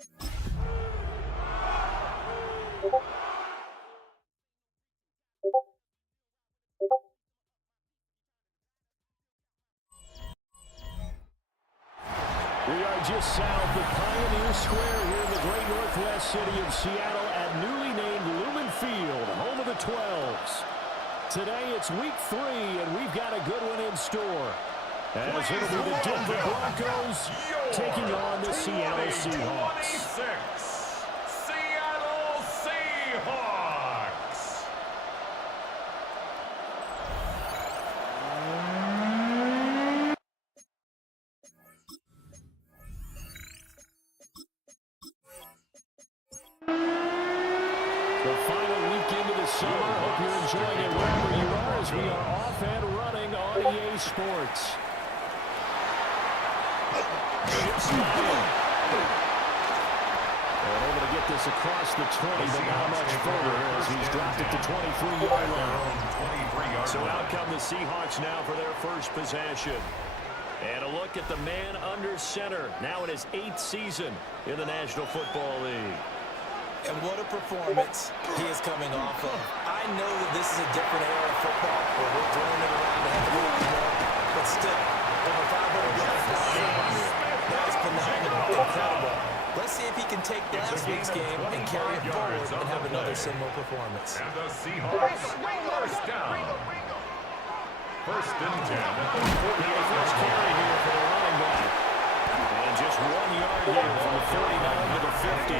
We are just south of Pioneer Square here in the great northwest city of Seattle at newly named Lumen Field, home of the 12s. Today it's week 3, and we've got a good one in store. As it'll be the Denver Broncos taking on the Seattle Seahawks. Seattle Seahawks. The final weekend of the summer. Hope you're enjoying it wherever you are as we are off and running on EA Sports. And able to get this across the 20, but not much further as he's dropped it to 23-yard line. So out come the Seahawks now for their first possession. And a look at the man under center, now in his 8th season in the National Football League. And what a performance he is coming off of. I know that this is a different era of football where we're throwing it around and having a more, but still, over 500 yards this game. That is phenomenal, incredible. Let's see if he can take last week's game and carry it forward and have another similar performance. And the Seahawks first down. First and 10 at the 40. First carry here for the running back. And just 1 yard here from the 49 to the 50.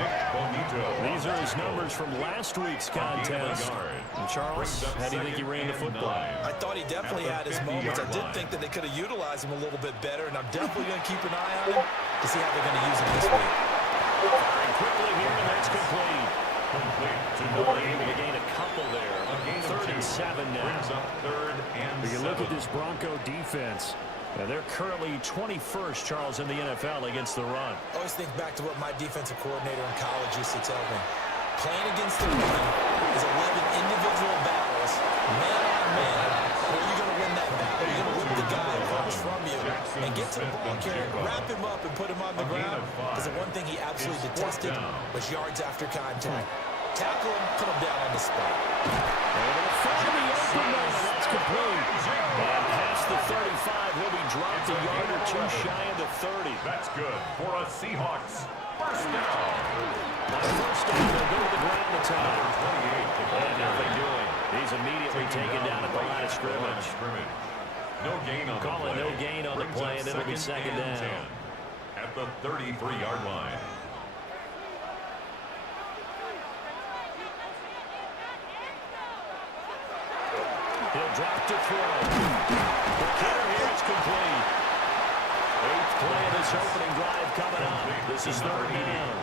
These are his numbers from last week's contest. And Charles, how do you think he ran the football? I thought he definitely had his moments. I did think that they could have utilized him a little bit better, and I'm definitely going to keep an eye on him to see how they're going to use him this week. Firing quickly here, and that's complete. Able to gain a couple there. 3rd and 7 now. We can look at this Bronco defense. And they're currently 21st, Charles, in the NFL against the run. I always think back to what my defensive coordinator in college used to tell me. Playing against the run is 11 individual battles, man on man. Where are you going to win that battle? You're going to whip the guy across from you and get to the ball carrier, wrap him up, and put him on the ground. Because the one thing he absolutely detested was yards after contact. Tackle him, put him down on the spot. Able to find the open man. That's complete. And past the 35, he'll be dropped a yard or two shy of the 30. That's good for a Seahawks first down. On first down, they'll go to the ground attack. And nothing doing. He's immediately taken down at the line of scrimmage. No gain on the play. Call it no gain on the play, and it'll be second down. 10 at the 33-yard line. He'll drop to throw. The carry here is complete. 8th play of this opening drive coming up. This is 3rd down.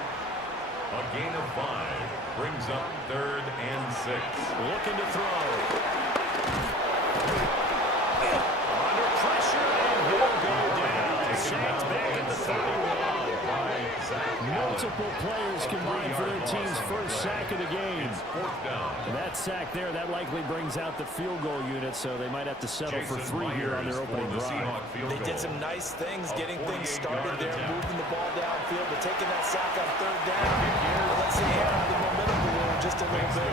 A gain of 5 brings up 3rd and 6. Looking to throw. Under pressure, and he'll go down. Sacked back at the 31. Multiple players combined for their team's first sack of the game. And that sack there, that likely brings out the field goal unit, so they might have to settle for 3 here on their opening drive. They did some nice things, getting things started there, moving the ball downfield, but taking that sack on 3rd down. Let's see air out the momentum balloon just a little bit.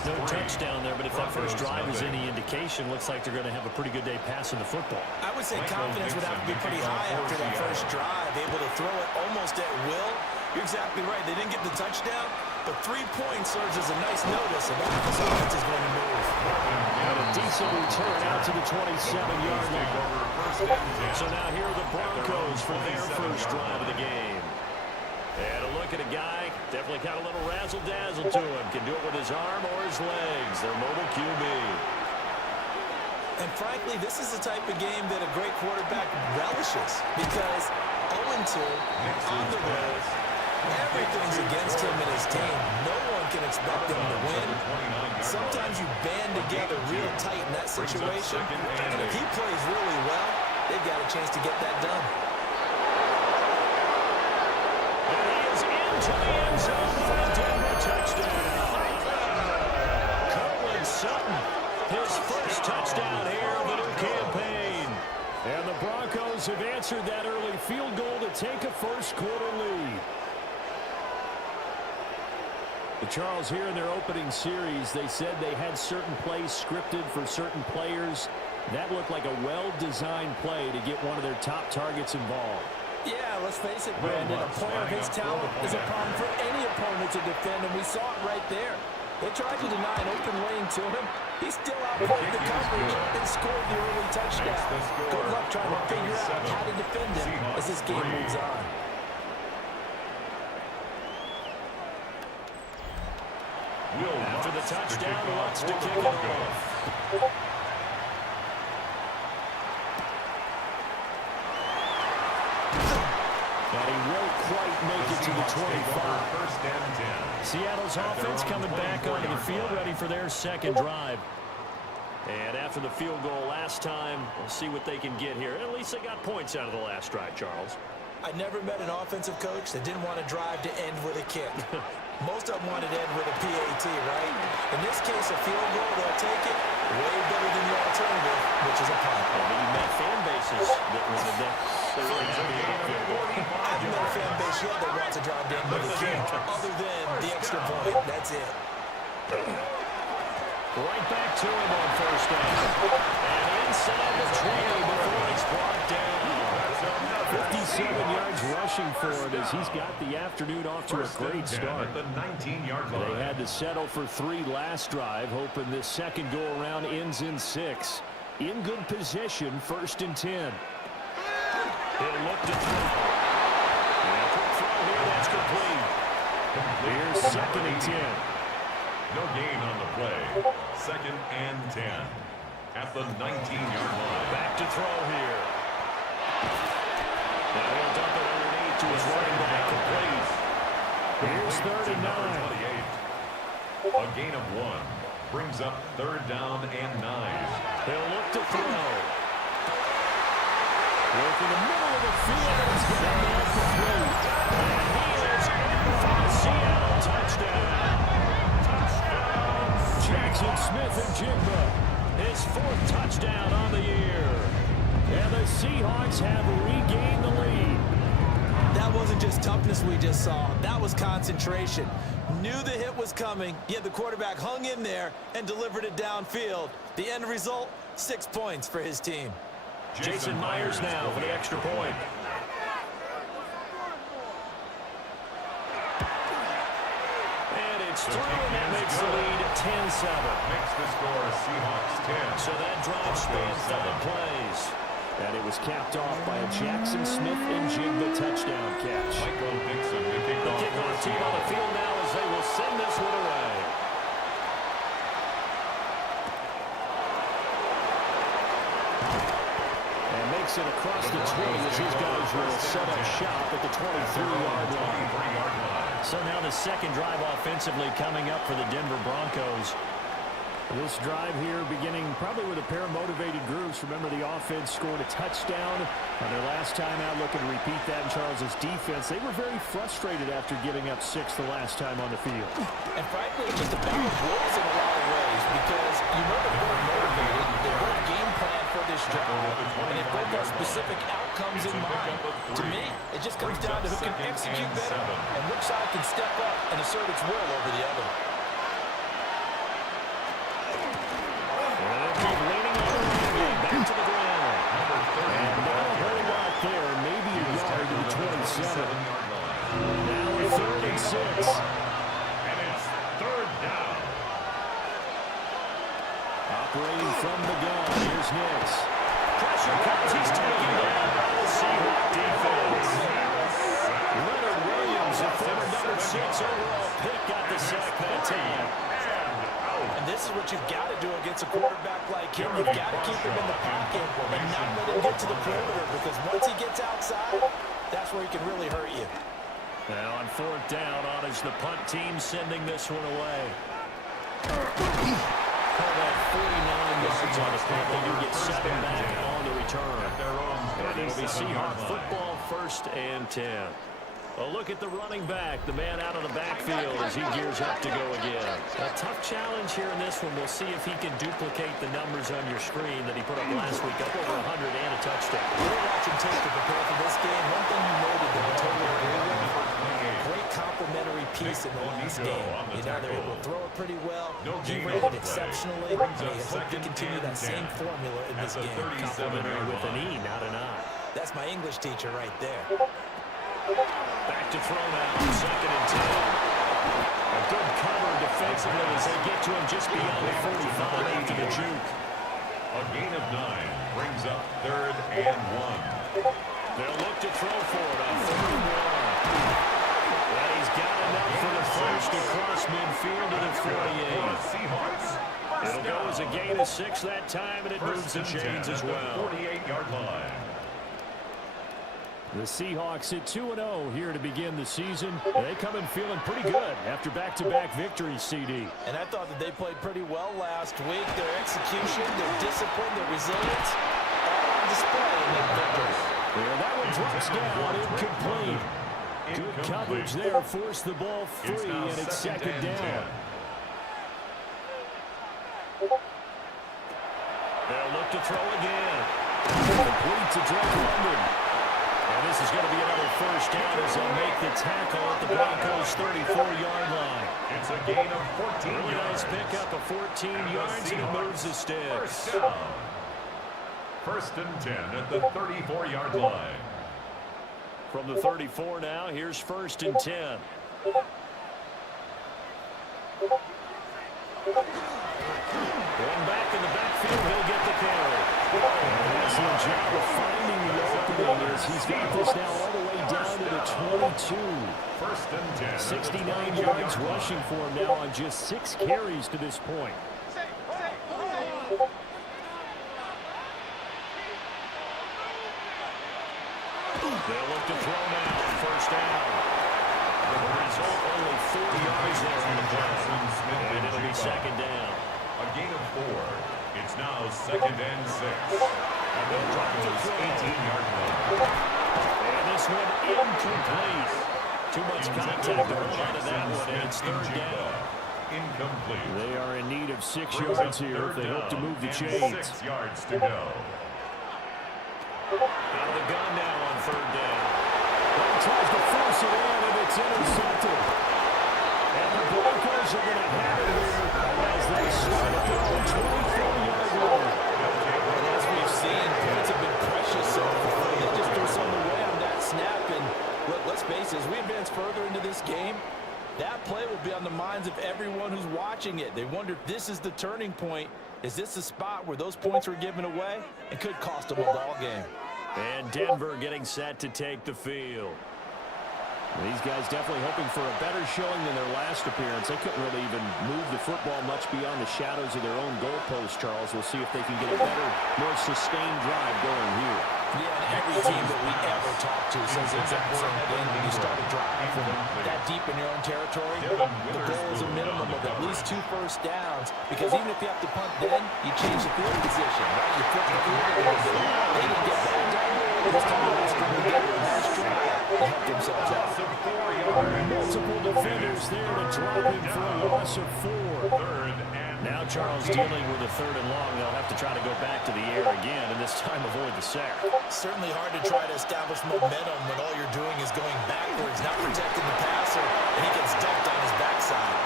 No touchdown there, but if that first drive is any indication, looks like they're going to have a pretty good day passing the football. I would say confidence would have to be pretty high after that first drive, able to throw it almost at will. You're exactly right. They didn't get the touchdown, but 3 points serves as a nice notice of how this offense is going to move. And a decent return out to the 27-yard line. So now here are the Broncos for their first drive of the game. And a look at a guy, definitely got a little razzle-dazzle to him. Can do it with his arm or his legs. Their mobile QB. And frankly, this is the type of game that a great quarterback relishes because 0-2 on the road, everything's against him and his team. No one can expect them to win. Sometimes you band together real tight in that situation, and if he plays really well, they've got a chance to get that done. And he is into the end zone for a Denver touchdown. Courtland Sutton, his first touchdown here of the new campaign. And the Broncos Broncos have answered that early field goal to take a first-quarter lead. The Charles here in their opening series, they said they had certain plays scripted for certain players. That looked like a well-designed play to get one of their top targets involved. Yeah, let's face it, Brandon. A player of his talent is a problem for any opponent to defend, and we saw it right there. They tried to deny an open lane to him. He still outplayed the coverage and scored the early touchdown. Good luck trying to figure out how to defend him as this game moves on. After the touchdown, wants to kick it off. And he won't quite make it to the 25. First and 10. Seattle's offense coming back onto the field, ready for their second drive. And after the field goal last time, we'll see what they can get here. At least they got points out of the last drive, Charles. I never met an offensive coach that didn't want to drive to end with a kick. Most of them wanted to end with a PAT, right? In this case, a field goal, they'll take it. Way better than the alternative, which is a punt. I mean, you met fan bases that wanted that. I haven't met a fan base yet that wants to drive to end with a kick, other than the extra point. That's it. Right back to him on first down. And inside the 20 before it's brought down. 57 yards rushing for it as he's got the afternoon off to a great start. At the 19-yard line. They had to settle for 3 last drive, hoping this second go-around ends in 6. In good position, first and 10. He'll look to throw. And a quick throw here, that's complete. Here's second and 10. No gain on the play. Second and 10. At the 19-yard line. Back to throw here. Now he'll dump it underneath to his running back, complete. Here's third and 9. A gain of 1. Brings up third down and 9. He'll look to throw. Work in the middle of the field, and it's going to be complete. And he is in for a Seattle touchdown. Jackson Smith-Njigba, his 4th touchdown on the year. And the Seahawks have regained the lead. That wasn't just toughness we just saw. That was concentration. Knew the hit was coming, yet the quarterback hung in there and delivered it downfield. The end result, 6 points for his team. Jason Myers now for the extra point. And it's through, and that makes the lead 10-7. Makes the score Seahawks 10. So that drive spans 7 plays. And it was capped off by a Jackson Smith-Njigba touchdown catch. Michael Dixon, the The kickoff team on the field now as they will send this one away. And makes it across the 20 as these guys will set up shop at the 23-yard line. So now the second drive offensively coming up for the Denver Broncos. This drive here beginning probably with a pair of motivated groups. Remember, the offense scored a touchdown on their last time out. Looking to repeat that in Charles's defense. They were very frustrated after giving up 6 the last time on the field. And frankly, just a battle of wills in a lot of ways, because you know they're both motivated. They both game plan for this drive, and they both have specific outcomes in mind. To me, it just comes down to who can execute better and which side can step up and assert its will over the other. Back to the ground. And now a whole lot there, maybe a yard to the 27. Now a 3rd and 6. And it's third down. Operating from the gun, here's Nix. Pressure comes, he's taken down by the Seahawks defense. Leonard Williams, a former number 6 overall pick, got the sack that time. And this is what you've got to do against a quarterback like him. You've got to keep him in the pocket and not let him get to the perimeter, because once he gets outside, that's where he can really hurt you. Now on 4th down, on is the punt team sending this one away. Call that 49 yards on the punt. They do get 7 back on the return. And it'll be Seahawks football, 1st and 10. A look at the running back, the man out of the backfield as he gears up to go again. A tough challenge here in this one. We'll see if he can duplicate the numbers on your screen that he put up last week, up over 100 and a touchdown. We're watching tape to prepare for this game. One thing you noted that I totally agree with, a great complimentary piece in the last game. You know, they're able to throw it pretty well. He ran it exceptionally. And I hope to continue that same formula in this game. Complimentary with an E, not an I. That's my English teacher right there. Back to throw now, 2nd and 10. A good cover defensively as they get to him just beyond the 45 after the juke. A gain of 9 brings up 3rd and 1. They'll look to throw for it on 3rd and 1. And he's got enough for the first across midfield to the 48. Seahawks. It'll go as a gain of 6 that time, and it moves the chains as well. 48-yard line. The Seahawks at 2-0 here to begin the season. They come in feeling pretty good after back-to-back victories, CD. And I thought that they played pretty well last week. Their execution, their discipline, their resilience, all on display in that victory. Yeah, that one drops down, incomplete. Good coverage there, forced the ball free, and it's 2nd down. They'll look to throw again. Complete to Drake London. And this is going to be another first down as they'll make the tackle at the Broncos' 34-yard line. It's a gain of 14 Really yards. nice pickup of 14 yards, and it moves the sticks. First down. 1st and 10 at the 34-yard line. From the 34 now, here's 1st and 10. Going back in the backfield, he'll get the carry. Excellent job of finding the opening as he's got this now all the way down to the 22. 1st and 10. 69 yards rushing for him now on just 6 carries to this point. They'll look to throw now on 1st down. The result, only 40 yards there on the play. And it'll be 2nd down. A gain of 4. It's now 2nd and 6. And the Broncos 18-yard line. And this one incomplete. Too much contact to hold on to that one, and it's 3rd down. Incomplete. They are in need of 6 yards here if they hope to move the chains. 6 yards to go. Out of the gun now on 3rd down. He tries to force it in, and it's intercepted. And the Broncos are going to have it here as they start at their own 24-yard line. And as we've seen, points have been precious so far. They just threw some away on that snap. And look, let's face it, as we advance further into this game, that play will be on the minds of everyone who's watching it. They wonder if this is the turning point. Is this the spot where those points were given away? It could cost them a ball game. And Denver getting set to take the field. These guys definitely hoping for a better showing than their last appearance. They couldn't really even move the football much beyond the shadows of their own goalpost, Charles. We'll see if they can get a better, more sustained drive going here. Yeah, and every team that we ever talk to says it's important when you start a drive from that deep in your own territory. The goal is a minimum of at least 2 first downs, because even if you have to punt then, you change the field position, right? You flip the field a little bit. They didn't get that done. This time they're going to get a nice drive to help themselves out. Multiple defenders there to drop him for a loss of 4. Now Charles dealing with a 3rd and long. They'll have to try to go back to the air again, and this time avoid the sack. Certainly hard to try to establish momentum when all you're doing is going backwards, not protecting the passer, and he gets dumped on his backside.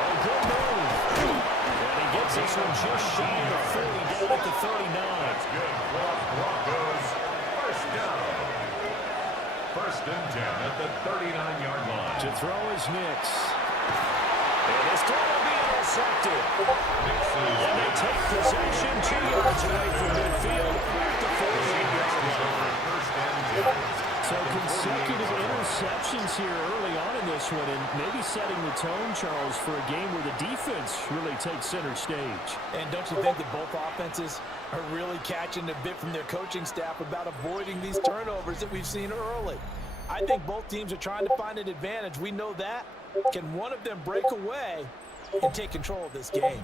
Oh, good move. And he gets this one just shy of 30, down at the 39. That's good. Broncos. First down. 1st and 10 at the 39-yard line. To throw is Nix. And this time will be intercepted. And they take possession 2 yards away from midfield at the 48-yard line. So consecutive interceptions here early on in this one, and maybe setting the tone, Charles, for a game where the defense really takes center stage. And don't you think that both offenses are really catching a bit from their coaching staff about avoiding these turnovers that we've seen early? I think both teams are trying to find an advantage. We know that. Can one of them break away and take control of this game?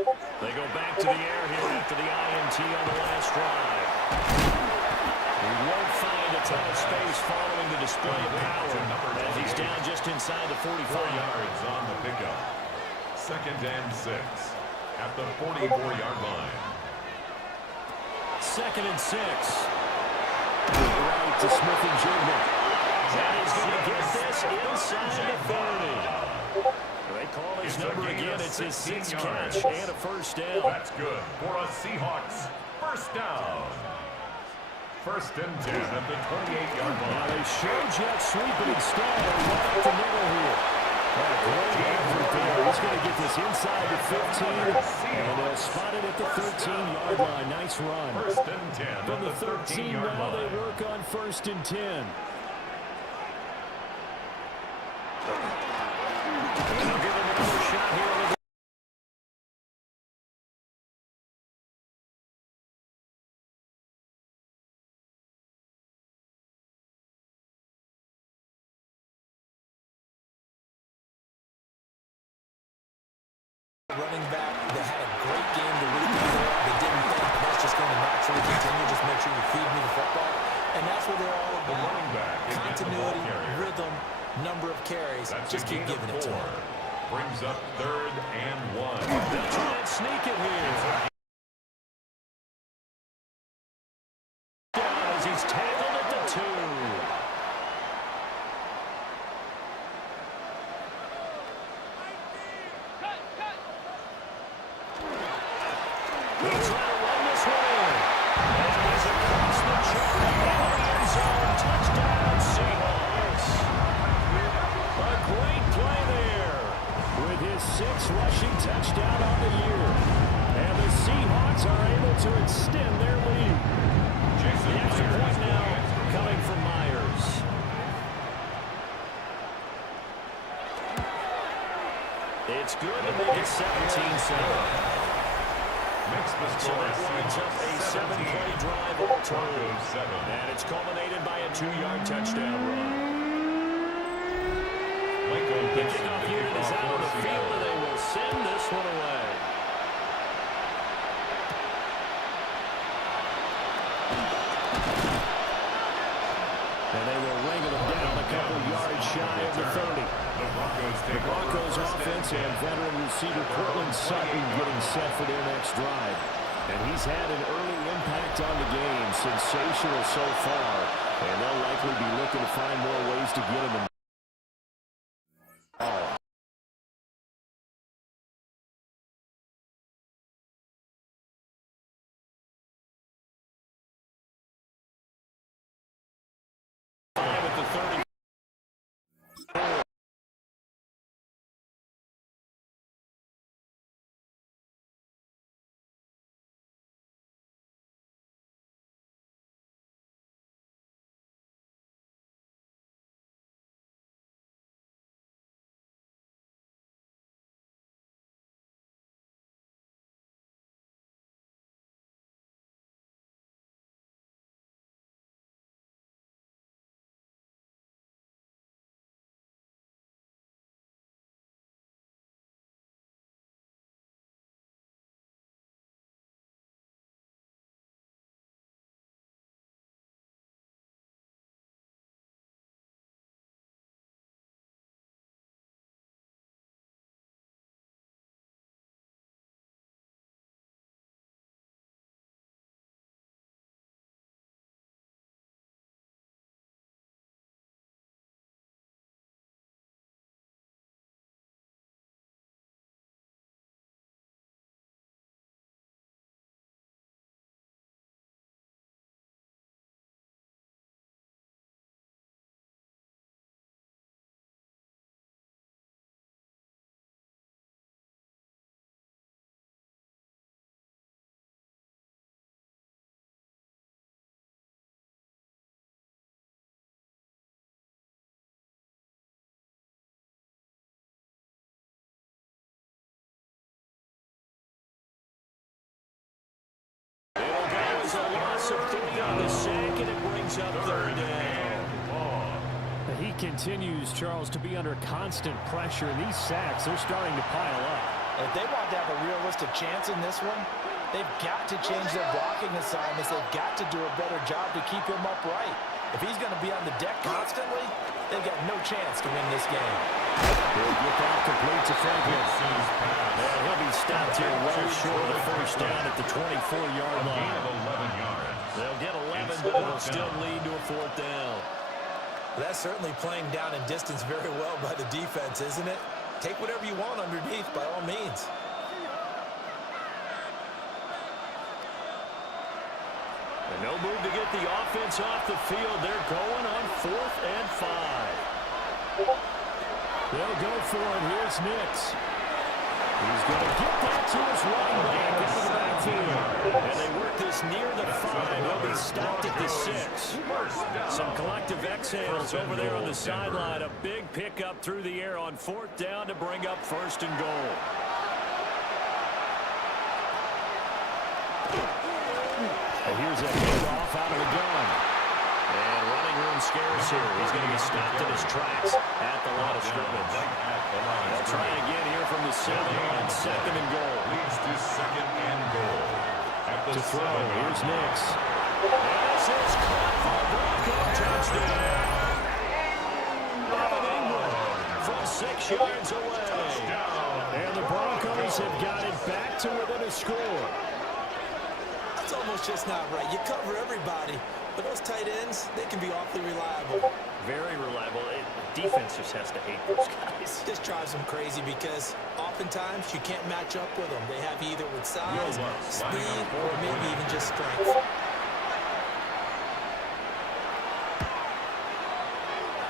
They go back to the air here after the INT on the last drive. He won't find a ton of space following the display of power as he's down just inside the 45. 4 yards on the pickup. 2nd and 6 at the 44-yard line. 2nd and 6. Right to Smith and Jigma. That is going to get this inside the 30. They call his number again. It's his 6th catch and a first down. That's good for a Seahawks first down. 1st and 10 at the 28-yard line. Now they show jet sweep, but instead they're right up the middle here. Great effort there. He's going to get this inside the 15, and they'll spot it at the 13-yard line. Nice run. 1st and 10 From at the the 13 13-yard now they line. work on 1st and 10. They'll give him another shot here with running back that had a great game the week before. They didn't think that's just going to naturally continue. Just make sure you feed me the football. And that's what they're all The about. running back is the Continuity, ball carrier. rhythm, number of carries. That's Just a keep gain of giving it to 4. them. Brings up 3rd and 1. they'll try and sneak it here. Down as he's tackled at the 2. He'll try to run this one in. As he's across the chart in the end zone. Touchdown, Seahawks. A great play there with his 6th rushing touchdown on the year. And the Seahawks are able to extend their lead. The extra point now coming from Myers. It's good to make it 17-7. Makes the So score that winds up a 7-play drive all told. Broncos 7. And it's culminated by a 2-yard touchdown run. Michael The Pittman, kickoff the unit is kickoff out on for the field, Seattle. and they will send this one away. And they will wrangle them down a couple yards shy of the 30. The Broncos take Broncos over 1st offense and and 10. veteran receiver Cortland Sutton getting set for their next drive. And he's had an early impact on the game. Sensational so far. And they'll likely be looking to find more ways to get him in. At the 30. It's a loss of 3 on the sack, and it brings up 3rd down. He continues, Charles, to be under constant pressure. And these sacks, they're starting to pile up. If they want to have a realistic chance in this one, they've got to change their blocking assignments. They've got to do a better job to keep him upright. If he's going to be on the deck constantly, they've got no chance to win this game. He'll get that complete to Franklin. And he'll be stopped here well short of the first down at the 24-yard line. They'll get 11, but it'll still lead to a fourth down. That's certainly playing down in distance very well by the defense, isn't it? Take whatever you want underneath, by all means. And no move to get the offense off the field. They're going on 4th and 5. They'll go for it. Here's Nix. He's going to get that to his running back into the backfield. And they work this near the 5. He'll be stopped at the 6. Some collective exhales over there on the sideline. A big pickup through the air on 4th down to bring up 1st and goal. And here's a handoff out of the gun. And running room scarce here. He's going to get stopped in his tracks at the line of scrimmage. They'll try again here from the 7 on 2nd and goal. Leads to 2nd and goal. To throw. Here's Nix. And this is caught for a Bronco touchdown. Evan Ingram from 6 yards away. And the Broncos have got it back to within a score. That's almost just not right. You cover everybody, but those tight ends, they can be awfully reliable. Very reliable. Defense just has to hate those guys. This drives them crazy because oftentimes you can't match up with them. They have you either with size, speed, or maybe even just strength.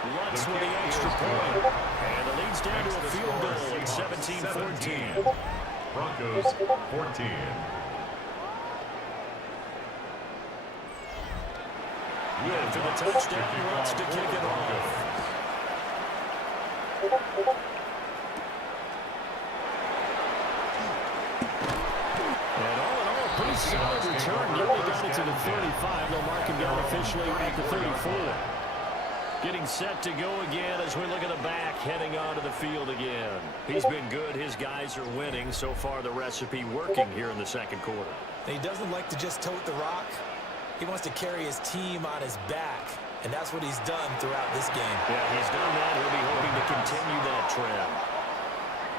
Lutz with the extra point. And the lead's down to a field goal at 17-14. Broncos 14. After the touchdown, Lutz to kick it off. And all in all, a pretty solid return. Nearly got it to the 35. They'll mark him down officially at the 34. Getting set to go again as we look at the back, heading onto the field again. He's been good. His guys are winning. So far, the recipe working here in the second quarter. He doesn't like to just tote the rock. He wants to carry his team on his back, and that's what he's done throughout this game. Yeah, he's done that. He'll be hoping to continue that trend.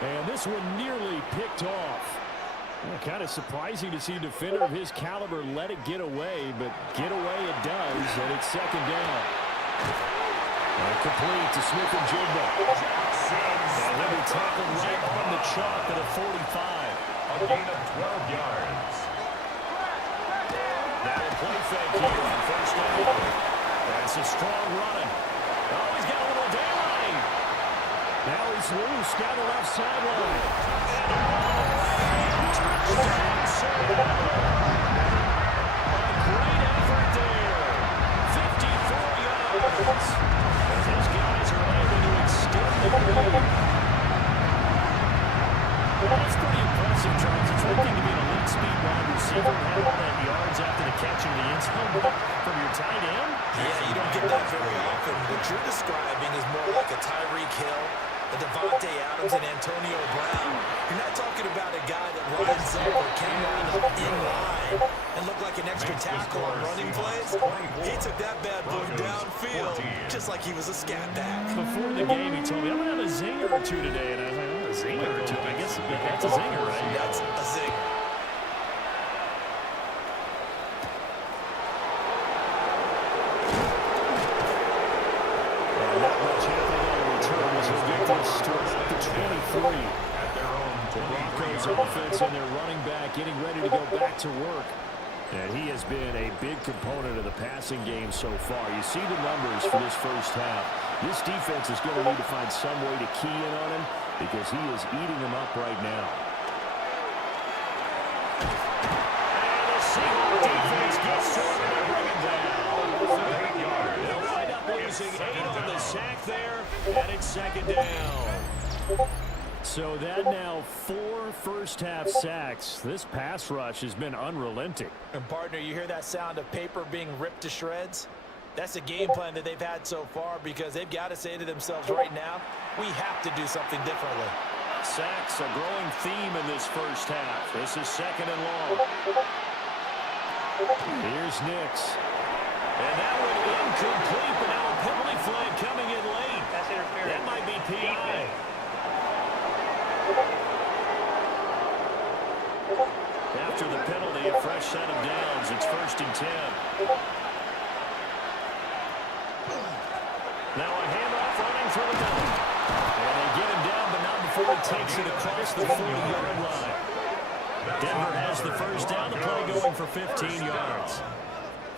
And this one nearly picked off. Well, kind of surprising to see a defender of his caliber let it get away, but get away it does, and it's 2nd down. Complete to Smith-Njigba. And he'll be tackled right on the chalk at a 45. A gain of 12 yards. Now a play fake here on 1st down. That's a strong running. Oh, he's got a little daylight. Now he's loose down the left sideline. Touchdown, sir. A great effort there. 54 yards. As his guys are able to extend the lead. Well, that's pretty impressive, Charles. It's one thing to be an elite speed wide receiver and have all that yards after the catch in the end zone, but from your tight end? Yeah, you don't get that very often. What you're describing is more like a Tyreek Hill, a Devontae Adams, and Antonio Brown. You're not talking about a guy that lines up or can line up in line and look like an extra tackle on running plays. He took that bad boy downfield just like he was a scat back. Before the game, he told me, I'm going to have a zinger or two today. And I was like, oh, a zinger or two? I guess that's a zinger, right? That's a zinger. And not much happening on the return as he'll get this to the 23. The Broncos offense and their running back getting ready to go back to work. And he has been a big component of the passing game so far. You see the numbers for this first half. This defense is going to need to find some way to key in on him because he is eating them up right now. And the Seahawks defense gets sorted and bring him down. They'll wind up losing 8 on the sack there, and it's 2nd down. So that now 4 first-half sacks. This pass rush has been unrelenting. And, partner, you hear that sound of paper being ripped to shreds? That's the game plan that they've had so far because they've got to say to themselves right now, we have to do something differently. Sacks a growing theme in this first half. This is 2nd and long. Here's Nix. And that one incomplete, but now a penalty flag coming in late. That's interference. That might be PI. After the penalty, a fresh set of downs. It's 1st and 10. Now a handoff running through the middle. And they get him down, but not before he takes it across the 40-yard line. Denver has the first down. The play going for 15 yards.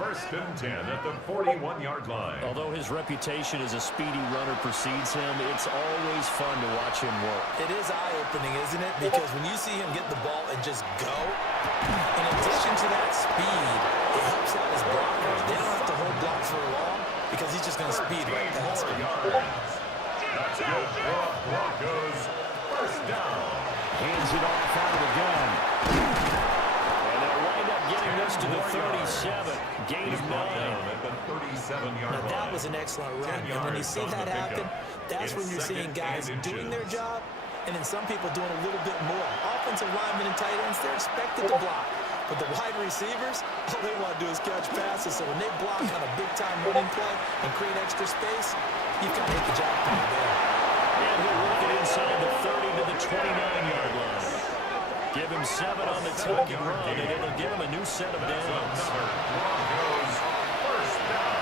1st and 10 at the 41-yard line. Although his reputation as a speedy runner precedes him, it's always fun to watch him work. It is eye-opening, isn't it? Because when you see him get the ball and just go, in addition to that speed, it helps out his blockers. They don't have to hold blocks for long because he's just going to speed right past him. That's good for Broncos. 1st down. Hands it off out of the gun. And they'll wind up getting this to the 37. Gain of 9. At the 37-yard line. Now, that was an excellent run. And when you see that happen, that's when you're seeing guys doing their job and then some people doing a little bit more. Offensive linemen and tight ends, they're expected to block. But the wide receivers, all they want to do is catch passes. So when they block on a big-time running play and create extra space, you've got to hit the job point there. And he'll work it inside the 30 to the 29-yard line. Give him 7 on the tuck and run, and it'll give him a new set of downs. Broncos 1st down.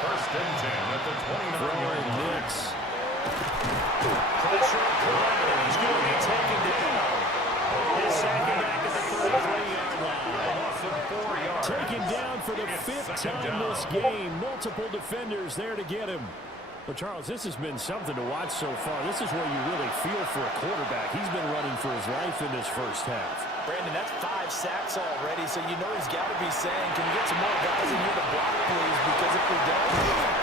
1st and 10 at the 29-yard line. Pressure applied, and he's going to be taken down. His second back at the 33-yard line. Loss of 4 yards. Taken down for the 5th time this game. Multiple defenders there to get him. Well, Charles, this has been something to watch so far. This is where you really feel for a quarterback. He's been running for his life in this first half. Brandon, that's 5 sacks already, so you know he's got to be saying, can you get some more guys in here to block, please? Because if we don't,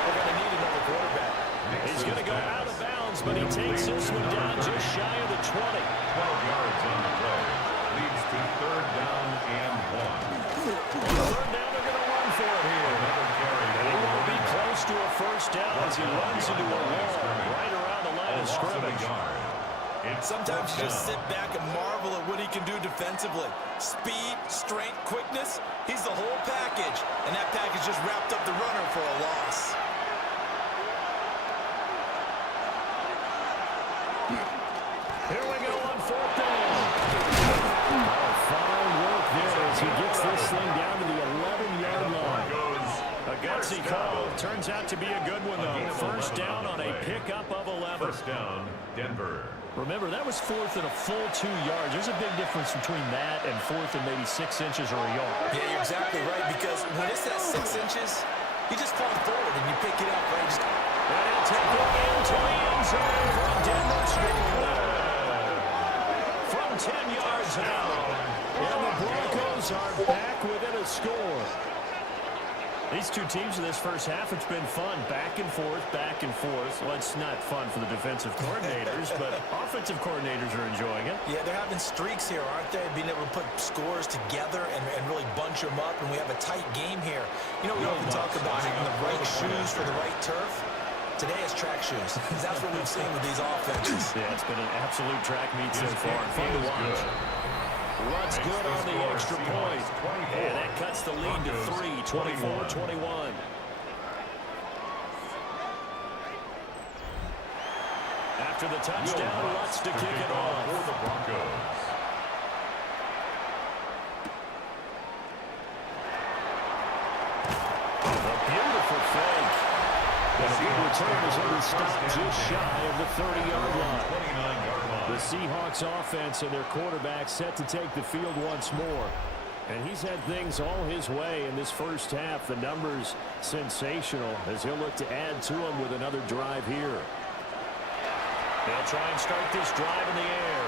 we're going to need another quarterback. He's going to go out of bounds, but he takes this one down just shy of the 20. 12 yards on the play. Leads to 3rd down and 1. 3rd down, they're going to run for it here. And he will be close to a first down as he runs into a wall right around the line of scrimmage. Sometimes you just sit back and marvel at what he can do defensively. Speed, strength, quickness, he's the whole package. And that package just wrapped up the runner for a loss. Here we go on 4th down. Oh, fine work there as he gets this thing down to the 11-yard line. A gutsy call. Turns out to be a good one, though. 1st down on a pickup of 11. 1st down, Denver. Remember, that was 4th and a full 2 yards. There's a big difference between that and 4th and maybe 6 inches or a yard. Yeah, you're exactly right, because when it's that 6 inches, you just fall forward and you pick it up, right? And he'll take it into the end zone from Denver. From 10 yards out. And the Broncos are back within a score. These two teams in this first half, it's been fun. Back and forth, back and forth. Well, it's not fun for the defensive coordinators, but offensive coordinators are enjoying it. Yeah, they're having streaks here, aren't they? Being able to put scores together and really bunch them up, and we have a tight game here. You know, we often talk about having the right shoes for the right turf. Today is track shoes. That's what we've seen with these offenses. Yeah, it's been an absolute track meet so far. Fun to watch. Runs good on the extra point. And that cuts the lead to 3, 24-21. After the touchdown, Lutz to kick it off. For the Broncos. A beautiful fake. And a good return as it was stopped just shy of the 30-yard line. 29-yard line. The Seahawks offense and their quarterback set to take the field once more. And he's had things all his way in this first half. The numbers sensational as he'll look to add to them with another drive here. They'll try and start this drive in the air.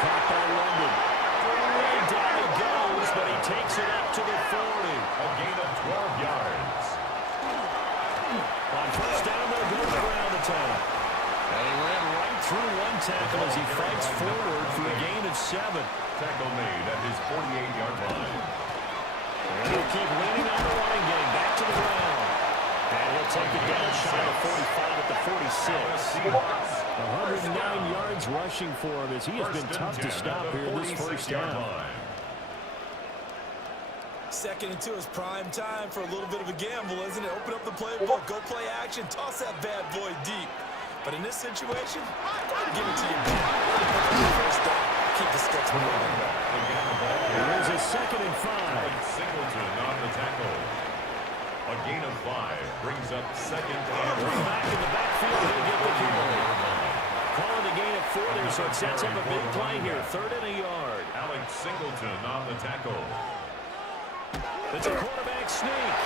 Caught by London. Way down he goes, but he takes it up to the 40. A gain of 12 yards. On 1st down, they'll go to the ground attack. And he ran right through one tackle as he fights forward for a gain of 7. Tackle made at his 48-yard line. And he'll keep leaning on the running game. Back to the ground. And he'll take it down shy of 45 at the 46. 109 yards rushing for him as he has been tough to stop here in this first down. Second and 2 is prime time for a little bit of a gamble, isn't it? Open up the playbook, go play action, toss that bad boy deep. But in this situation, go ahead and give it to your back. First down, keep the sticks moving. Here's a 2nd and 5. Singleton on the tackle. A gain of 5 brings up 2nd and 1. Back in the backfield, he'll get the kill. Calling the gain of 4 there, so it sets up a big play here. 3rd and a yard. Alex Singleton on the tackle. It's a quarterback sneak.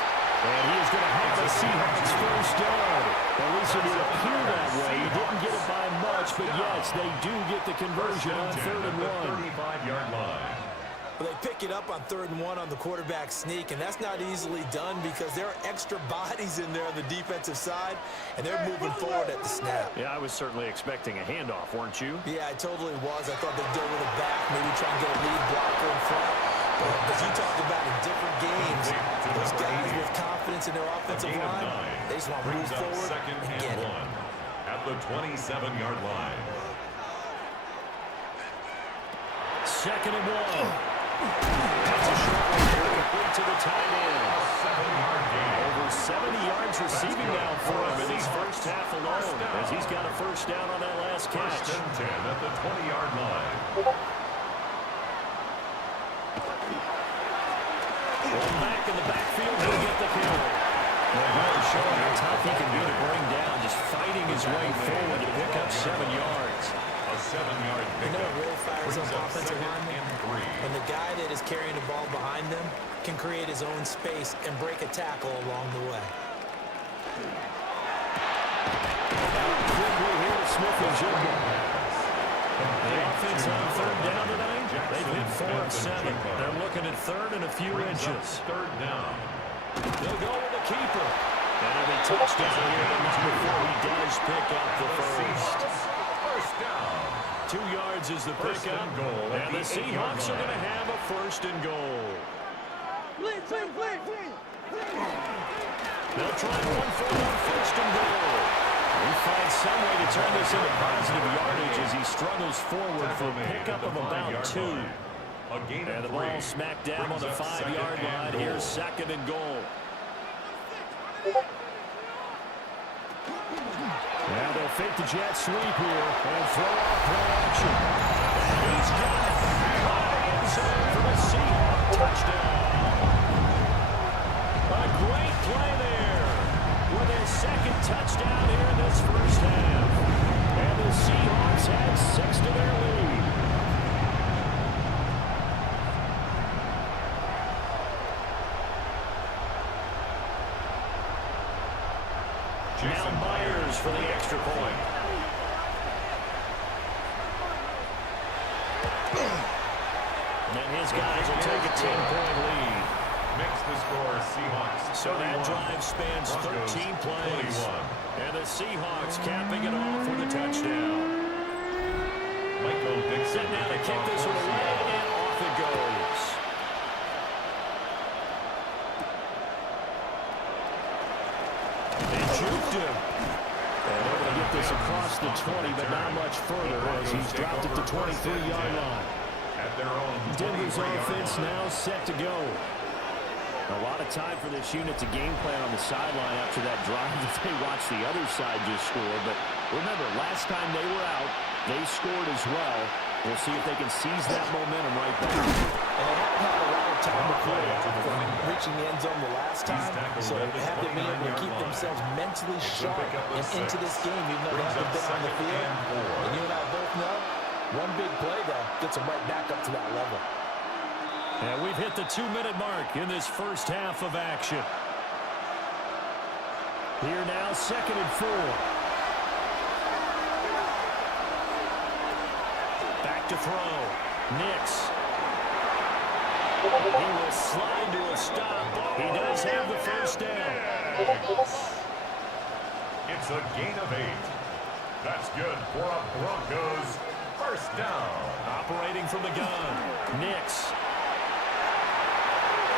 And he is going to have the Seahawks first down. At least it would appear that way. He didn't get it by much, but yes, they do get the conversion on 3rd and 1. 35-yard line. Well, they pick it up on 3rd and 1 on the quarterback sneak, and that's not easily done because there are extra bodies in there on the defensive side, and they're moving forward at the snap. Yeah, I was certainly expecting a handoff, weren't you? Yeah, I totally was. I thought they'd go with a back, maybe try and get a lead blocker in front. But as you talked about in different games, those guys with confidence in their offensive line, they just want to move forward and get it. At the 27-yard line. 2nd and 1. That's a short one here, complete to the tight end. 7-yard gain. Over 70 yards receiving down for him in his first half alone, as he's got a first down on that last catch. 1st and 10 at the 20-yard line. One back in the backfield, he'll get the kill. Really showing how tough he can be to bring down, just fighting his way forward to pick up 7 yards. A 7-yard You pickup. know what really fires up offensive 2nd linemen? and 3. When the guy that is carrying the ball behind them can create his own space and break a tackle along the way. Quickly here, Smith and Jigba. The offense on 3rd down tonight, they've hit 4 of 7. They're looking at 3rd and a few inches. 3rd down. They'll go with the keeper. And it'll be touchdown here before he does pick up the first. First down. 2 yards is the First pickup. and goal at And the the 8-yard Seahawks are going to line. have a 1st and goal. They'll try one for 1st and goal. He finds some way to turn this into positive yardage as he struggles forward for a pickup of about 2. And the ball smacked down on the 5-yard line. Here's 2nd and goal. Now they'll fake the jet sweep here and throw out play action. He's got it. End zone for the Seahawks touchdown. A great play there with his 2nd touchdown here in this first half. And the Seahawks add 6 to their lead. Now Myers for the extra point. And his guys will take a 10-point lead. Makes the score Seahawks. So that drive spans 13 plays. 21. And the Seahawks capping it off with a touchdown. Michael Dixon. Set now to kick this one away, and off it goes. They juked him. And able to get this across the 20, but not much further as he's dropped at the 23-yard line. At their own Denver's 23-yard offense line. now set to go. A lot of time for this unit to game plan on the sideline after that drive that they watched the other side just score. But remember, last time they were out, they scored as well. We'll see if they can seize that momentum right back. And they haven't had a lot of time from reaching the end zone the last time, so they have to be able to keep themselves mentally sharp and into this game, even though they haven't been on the field. And you and I both know, one big play, though, gets them right back up to that level. And we've hit the 2-minute mark in this first half of action. Here now, 2nd and 4. Back to throw. Nix. He will slide to a stop. He does have the first down. It's a gain of 8. That's good for a Broncos first down. Operating from the gun. Nix.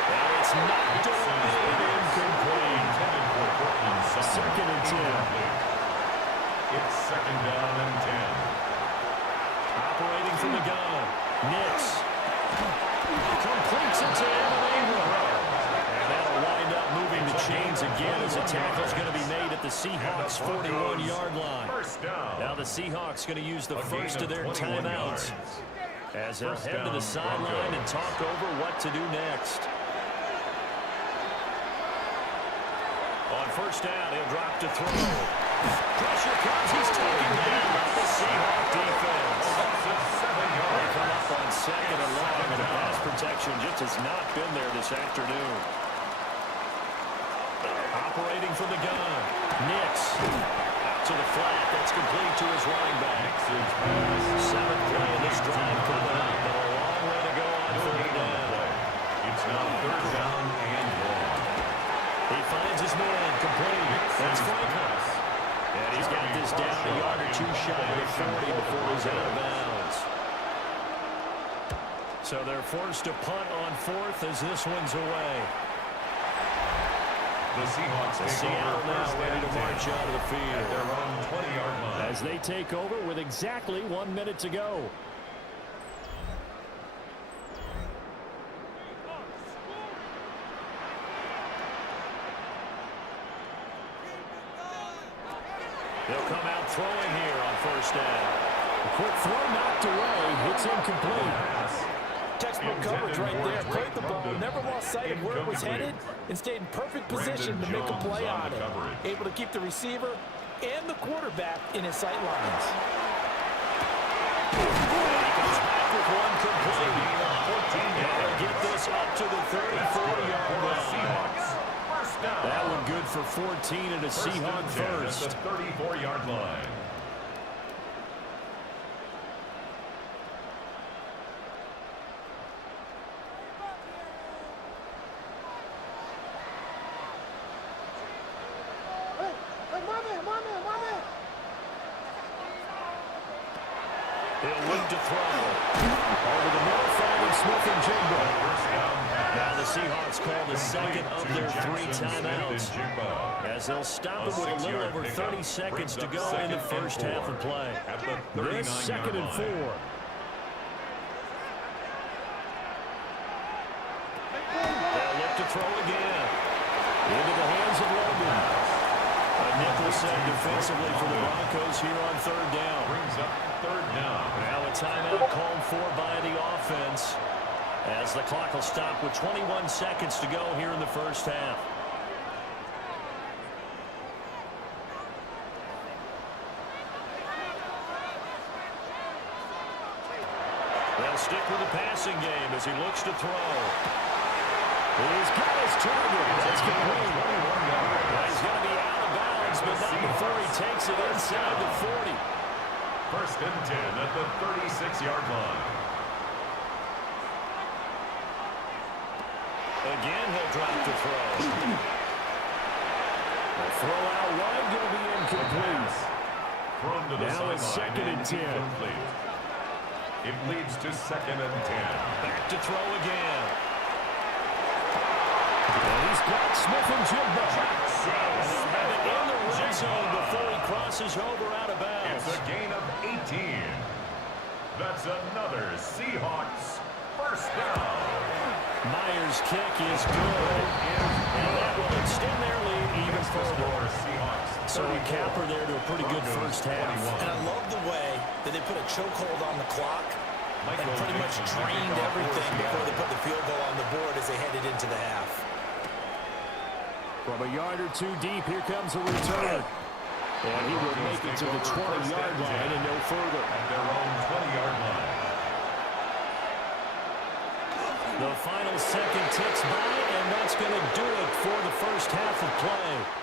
And it's knocked away and incomplete. 7 from the gun. Nix completes it to Evan Ingram. And that'll wind up moving the chains again as a tackle's going to be made at the Seahawks' 41-yard line. Now the Seahawks going to use the first of their timeouts as they'll head to the sideline and talk over what to do next. On first down, he'll drop to throw. Pressure comes. He's taken down by the Seahawk defense. They come up on second and long, and the pass protection just has not been there this afternoon. Operating from the gun. Nix out to the flat. That's complete to his running back. Seventh play in this drive coming up, but a long way to go on third down. It's now third down and long. He finds his man complete. That's Franklin. And he's got this down a yard or two shy of 40 before he's out of bounds. So they're forced to punt on fourth as this one's away. The Seahawks take Seattle over now ready to march out of the field at their own 20-yard line. as they take over with exactly 1 minute to go. They'll come out throwing here on first down. A quick throw knocked away. It's incomplete. Textbook coverage right there. Played the ball, never lost sight of where it was headed, and stayed in perfect position to make a play on it. Able to keep the receiver and the quarterback in his sight lines. He goes back with one complete. They'll get this up to the 34-yard line. That one good for 14 and a Seahawk first. At the 34-yard line. He'll look to throw. Over the middle, finding Smith and Jigba. Now the Seahawks call the second of their 3 timeouts as they'll stop it with a little over 30 seconds to go in the first half of play. This second and 4. They'll look to throw again. Into the hands of Logan. A nickel set defensively for the Broncos here on third down. Brings up third down. Now a timeout called for by the offense as the clock will stop with 21 seconds to go here in the first half. They'll stick with the passing game as he looks to throw. He's got his target. That's complete. He's going to be out of bounds, but not before he takes it inside the 40. First and 10 at the 36-yard line. Again, he'll drop to throw. The throw out wide going to be incomplete. Thrown to the Now it's second and 10. Incomplete. It leads to second and 10. Back to throw again. And he's got Smith and Jigba. And he'll have it in the red zone before he crosses over out of bounds. It's a gain of 18. That's another Seahawks first down. Myers' kick is good. And that will extend their lead even further. So a capper there to a pretty good first half. And I love the way that they put a chokehold on the clock and pretty much drained everything before they put the field goal on the board as they headed into the half. From a yard or two deep, here comes a return. And he will make it to the 20-yard line and no further. At their own 20-yard line. The final second ticks by, and that's going to do it for the first half of play.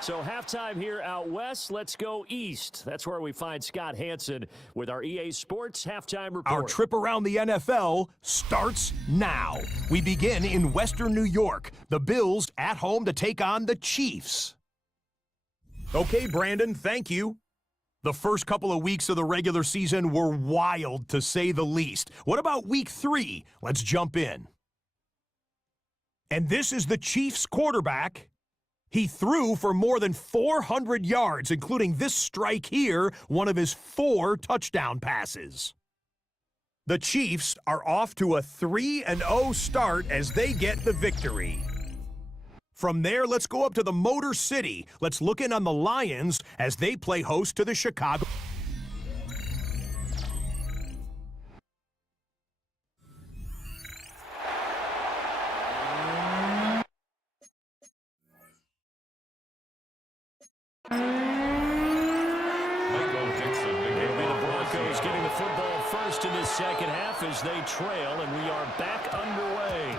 So halftime here out west. Let's go east. That's where we find Scott Hansen with our EA Sports halftime report. Our trip around the NFL starts now. We begin in Western New York. The Bills at home to take on the Chiefs. Okay, Brandon, thank you. The first couple of weeks of the regular season were wild, to say the least. What about week 3? Let's jump in. And this is the Chiefs quarterback. He threw for more than 400 yards, including this strike here, one of his 4 touchdown passes. The Chiefs are off to a 3-0 start as they get the victory. From there, let's go up to the Motor City. Let's look in on the Lions as they play host to the Chicago. It'll be the Broncos getting the football first in this second half as they trail, and we are back underway.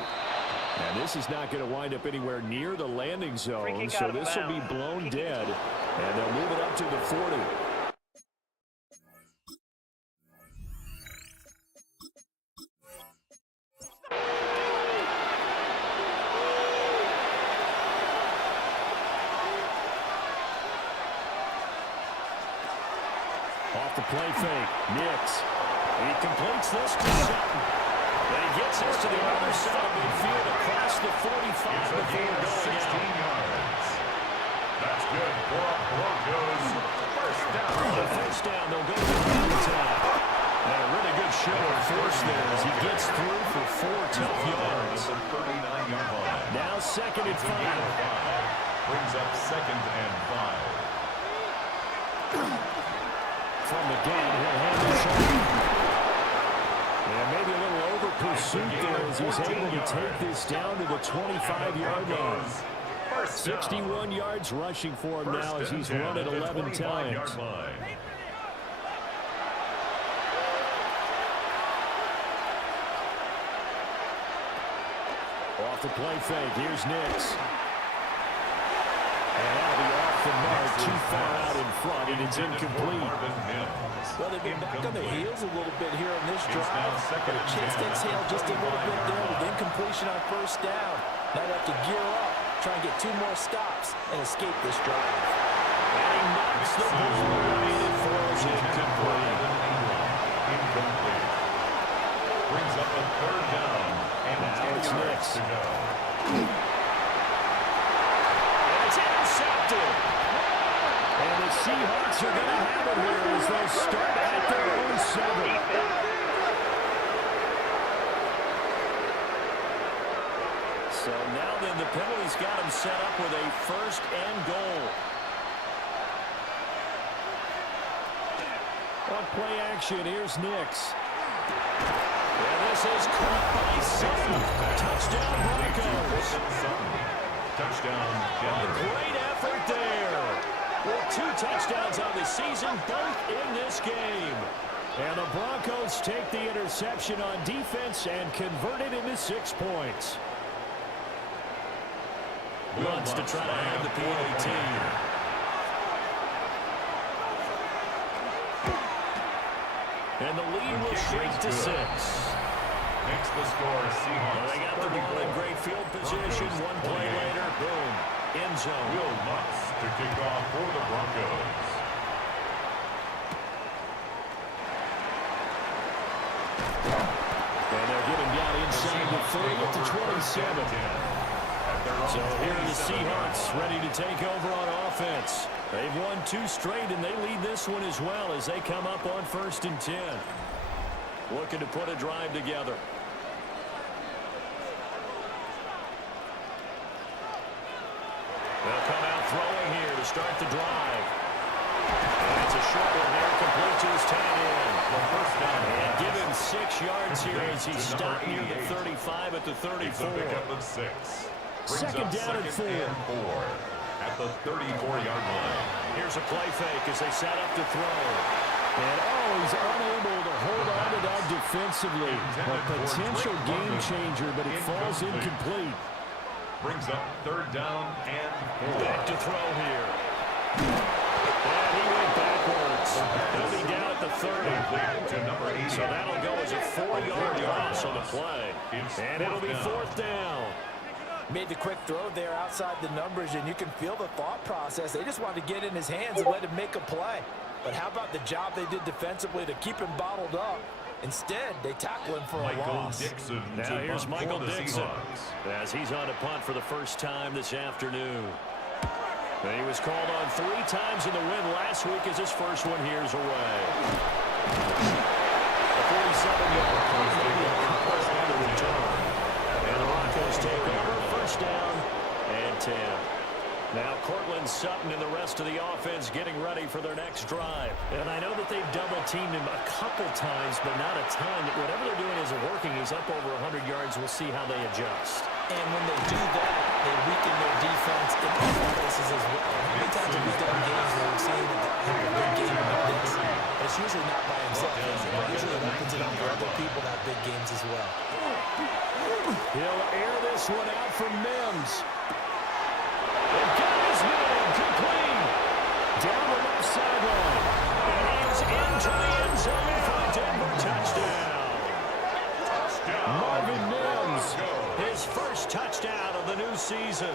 And this is not going to wind up anywhere near the landing zone, so this will be blown dead, and they'll move it up to the 40. Off the play fake, Nix. He completes this to Sutton. And he gets this to the other side of midfield across the 45 before going 16 yards. That's good for Broncos. First down. The first down, they'll go to the attack. And a really good show of force there as he gets through for 4 tough yards. 39-yard line. Now second and 5. Brings up second and 5. From the gun, he'll hand this off. And maybe a little over pursuit there as he's able to take this down to the 25-yard line. 61 yards rushing for him now as he's run it 11 times. Off the play fake, here's Nix. And that'll be off the mark, too far out in front, and it's incomplete. Well, they've been back on their heels a little bit here on this drive. But a chance to exhale just a little bit there with incompletion on first down. Now they have to gear up, try and get 2 more stops, and escape this drive. And he knocks the ball away, and it falls incomplete. Incomplete. Brings up a third down, and now it's Nix. To go. And the Seahawks are going to have it here as they start at their own 7. So now then the penalty's got him set up with a first and goal. On play action, here's Nix. And this is caught by Sutton. Touchdown Broncos. Touchdown. Great effort there. Well, 2 touchdowns on the season, both in this game. And the Broncos take the interception on defense and convert it into 6 points. Wants to try to add the PAT. And the lead will shrink to 6. Makes the score Seahawks. Well, they got the ball in great field position. 1 play later, boom, end zone. Will Lutz to kick off for the Broncos. And they're getting down inside the 30 at the 27. So here are the Seahawks ready to take over on offense. They've won 2 straight, and they lead this one as well as they come up on 1st and 10. Looking to put a drive together. They'll come out throwing here to start the drive. And it's a short one there, complete to his tight end. First down. And give him 6 yards here as he stopped near the 35 at the 34. Pickup of 6. Second down and 4. At the 34-yard line. Here's a play fake as they set up to throw. And he's unable to hold on to that defensively. A potential game changer, but it falls incomplete. Brings up 3rd down and 4. Back to throw here. And he went backwards. He'll be down at the 30. To number 80. So that'll go as a 4-yard loss on the play. And it'll be 4th down. Made the quick throw there outside the numbers, and you can feel the thought process. They just wanted to get in his hands and let him make a play. But how about the job they did defensively to keep him bottled up? Instead, they tackle him for a loss. Dixon. Now here's Michael Dixon as he's on to punt for the first time this afternoon. He was called on 3 times in the win last week as his first one here's away. The yards, maybe a couple on the return. And the Broncos take over, first down and 10. Now Cortland Sutton and the rest of the offense getting ready for their next drive. And I know that they've double-teamed him a couple times, but not a ton. Whatever they're doing isn't working. He's up over 100 yards. We'll see how they adjust. And when they do that, they weaken their defense in other places as well. How many times have we done games where we've seen that have a big game like this? And it's usually not by himself, is it? Usually it opens it up for other people that have big games as well. He'll air this one out for Mims. And got his man complete. Down the left sideline. And he's into the end zone for a Denver touchdown. Marvin Mims, his first touchdown of the new season.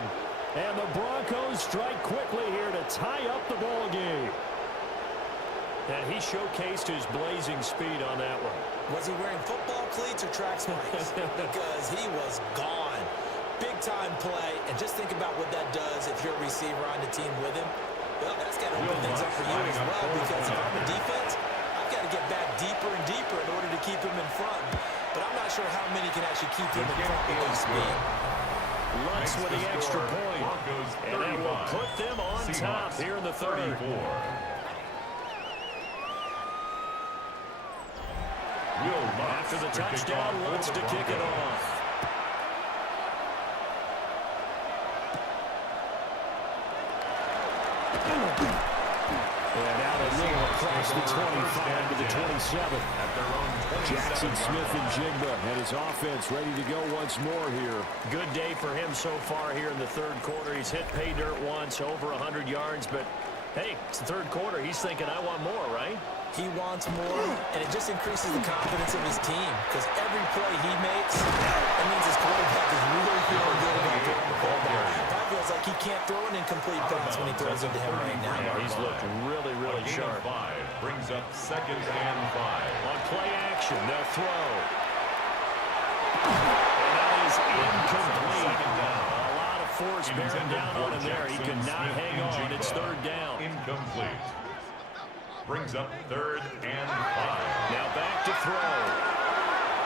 And the Broncos strike quickly here to tie up the ball game. And he showcased his blazing speed on that one. Was he wearing football cleats or track spikes? Because he was gone. Big-time play, and just think about what that does if you're a receiver on the team with him. Well, that's got to open things up for you as well, because if I'm a defense, I've got to get back deeper and deeper in order to keep him in front. But I'm not sure how many can actually keep him in front with his speed. Lutz with the extra point. And that will put them on top here in the third. After the touchdown, Lutz to kick it off. And out a little across the 25 to the 27. Jackson Smith and Jigba and his offense ready to go once more here. Good day for him so far here in the third quarter. He's hit pay dirt once, over 100 yards, but hey, it's the third quarter. He's thinking, I want more, right? He wants more, and it just increases the confidence of his team, because every play he makes, that means his quarterback is really feeling good about throwing the ball down. Probably feels like he can't throw an incomplete pass when he throws it to him right now. Yeah, he's looked really, really sharp. Brings up second and 5. On play action, they'll throw. And that is incomplete. A lot of force bearing down on him there. He could not hang on. It's third down. Incomplete. Brings up third and 5. Now back to throw.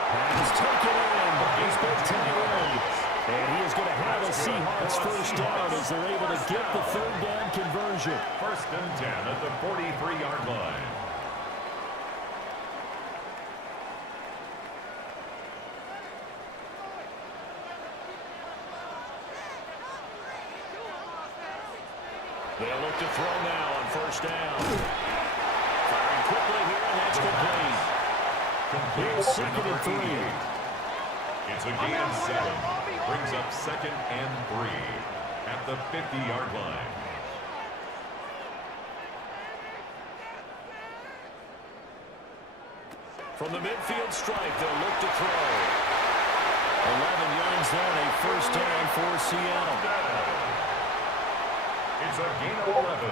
Pass taken in. He's been tied in. And he is going to have a Seahawks first down as they're able to get the third down conversion. First and 10 at the 43-yard line. They'll look to throw now on first down. Firing quickly here, and that's complete. Here's second and 3. It's a gain of 7. Brings up second and 3 at the 50-yard line. From the midfield stripe, they'll look to throw. 11 yards there, and a first down for Seattle. It's a gain of 11.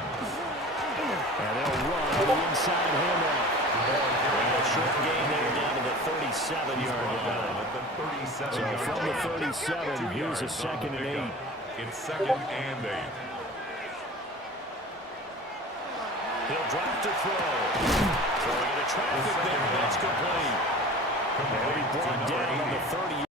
And they'll run to the inside handoff. And a short gain there down to the 37-yard line. So from the 37, here's a second and 8. It's second and 8. He'll drop to throw. Throwing into traffic there, that's complete. And he'll be brought down on the 30.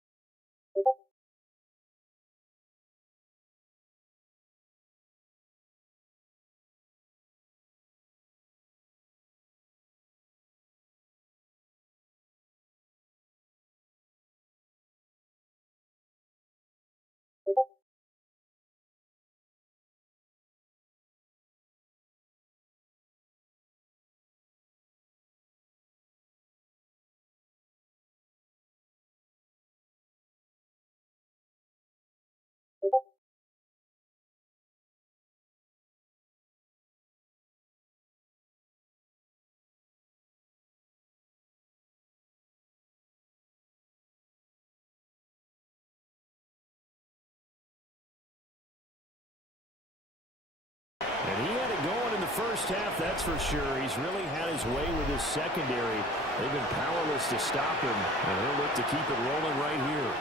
And he had it going in the first half, that's for sure. He's really had his way with his secondary. They've been powerless to stop him, and he'll look to keep it rolling right here.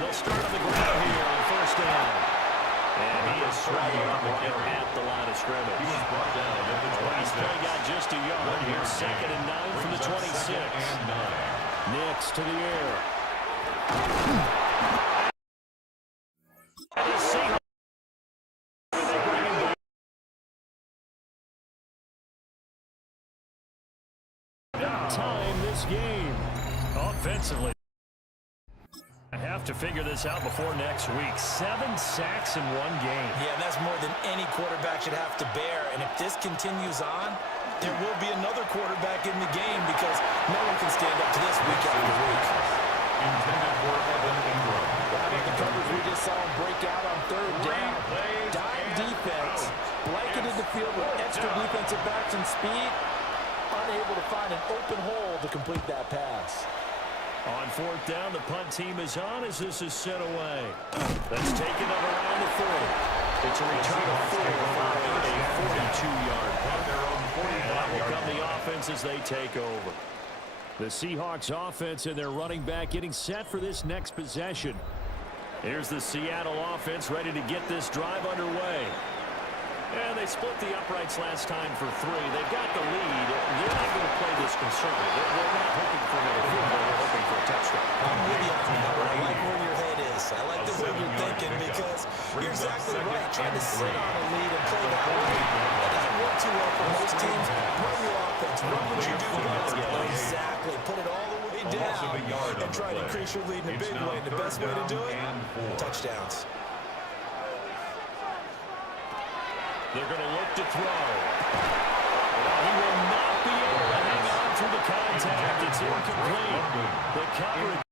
They'll start on the ground here on first down. And he is swallowed up right at the line of scrimmage. He was brought down at the 26. He's only got just a yard. Here's 2nd and 9 from the 26. Nix to the air. And the Seahawks. They bring him back. Time this game. Offensively. I have to figure this out before next week. 7 sacks in one game. Yeah, that's more than any quarterback should have to bear. And if this continues on, there will be another quarterback in the game because no one can stand up to this week after week. Intended for Evan Ingram. How about the coverage we just saw him break out on 3rd down? Dime defense, blanketed the field with extra defensive backs and speed, unable to find an open hole to complete that pass. On 4th down, the punt team is on as this is sent away. That's taken up around the 40. It's a return of 4 following a 42-yard punt. That will come the offense as they take over. The Seahawks offense and their running back getting set for this next possession. Here's the Seattle offense ready to get this drive underway. And they split the uprights last time for 3. They've got the lead. They're not going to play this conservative. They're not hoping for another field goal. They're hoping for a touchdown. I'm with you on that one. I like where your head is. I like the way you're thinking because you're exactly right. Trying to sit on a lead and play that way. That doesn't work too well for most teams. Run your offense. Run what you do best. Exactly. Put it all the way down and try to increase your lead in a big way. The best way to do it, touchdowns. They're going to look to throw. Well, he will not be able to hang on through the contact. It's incomplete. The coverage.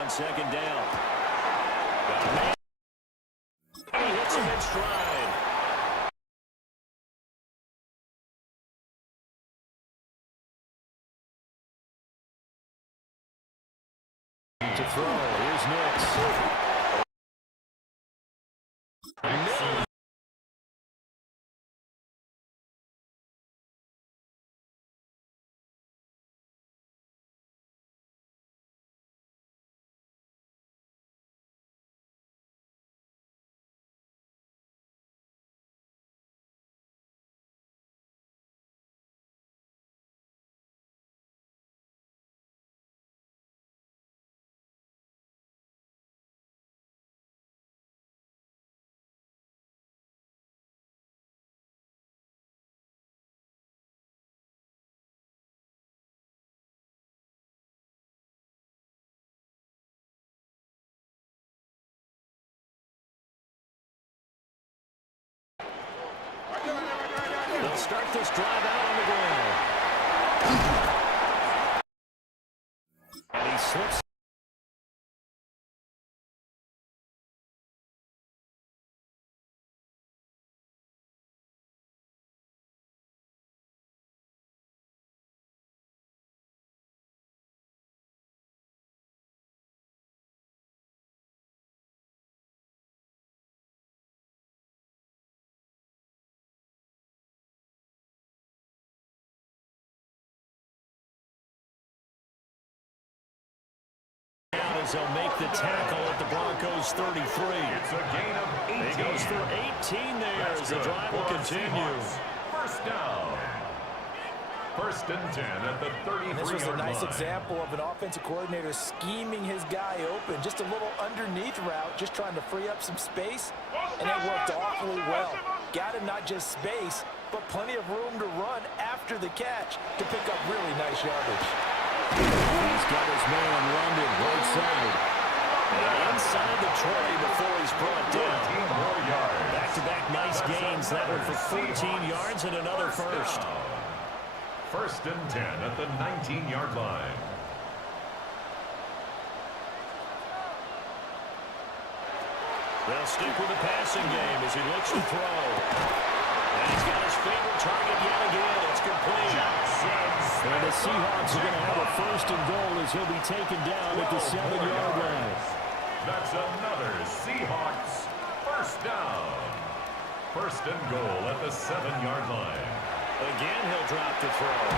On 2nd down. He hits him in stride. To throw. Here's Nix. They'll start this drive out on the ground. And he slips. As they'll make the tackle at the Broncos 33. It's a gain of 18. He goes for 18 there as the drive will continue. First down. First and 10 at the 33-yard line. This was a nice example of an offensive coordinator scheming his guy open. Just a little underneath route, just trying to free up some space, and it worked awfully well. Got him not just space, but plenty of room to run after the catch to pick up really nice yardage. He's got his man London right side. And inside the 20 before he's brought down. Back-to-back nice gains. That one for 14 yards and another first. First and 10 at the 19-yard line. They'll stick with the passing game as he looks to throw. And he's got his favorite target yet again. It's complete. And the Seahawks are going to have a first and goal as he'll be taken down at the 7-yard line. That's another Seahawks first down. First and goal at the 7-yard line. Again, he'll drop the throw.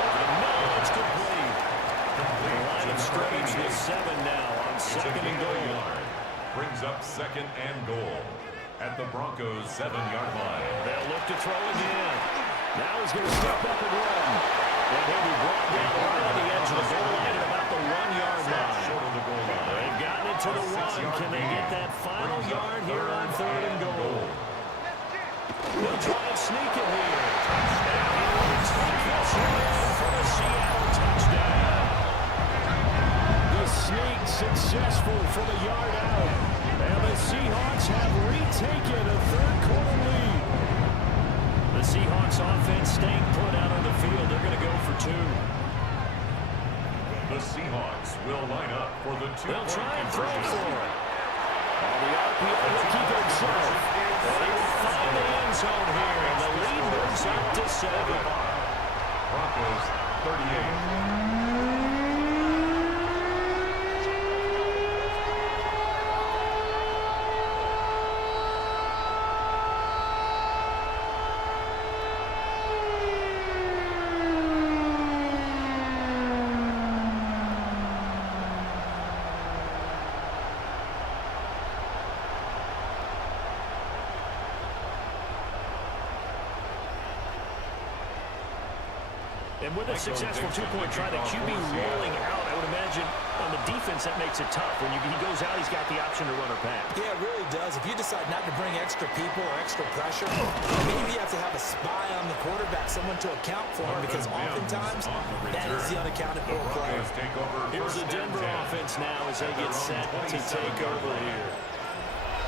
Over the middle, it's complete. The line of scrimmage with 7 now on second and goal. Brings up second and goal at the Broncos 7-yard line. They'll look to throw again. Now he's going to step up and run. And he'll be brought down right on the edge of the goal line at about the 1-yard line. Short of the goal line. They've gotten it to the 1. Can they get that final yard here on third and goal? They'll try and sneak it here. And he will take this one for the Seattle touchdown. The sneak successful for the yard out. And the Seahawks have retaken a third-quarter lead. The Seahawks offense staying put out on the field. They're going to go for 2. The Seahawks will line up for the 2-point They'll try and throw conversion. for it. The RPO will keep it himself. And he will find the end zone here. And the lead moves up to 7. Broncos 38. And with a successful 2-point try, the QB rolling out, I would imagine on the defense that makes it tough. When he goes out, he's got the option to run or pass. Yeah, it really does. If you decide not to bring extra people or extra pressure, maybe you have to have a spy on the quarterback, someone to account for him, because oftentimes that is the unaccounted for player. Here's the Denver offense now as they get set to take over here.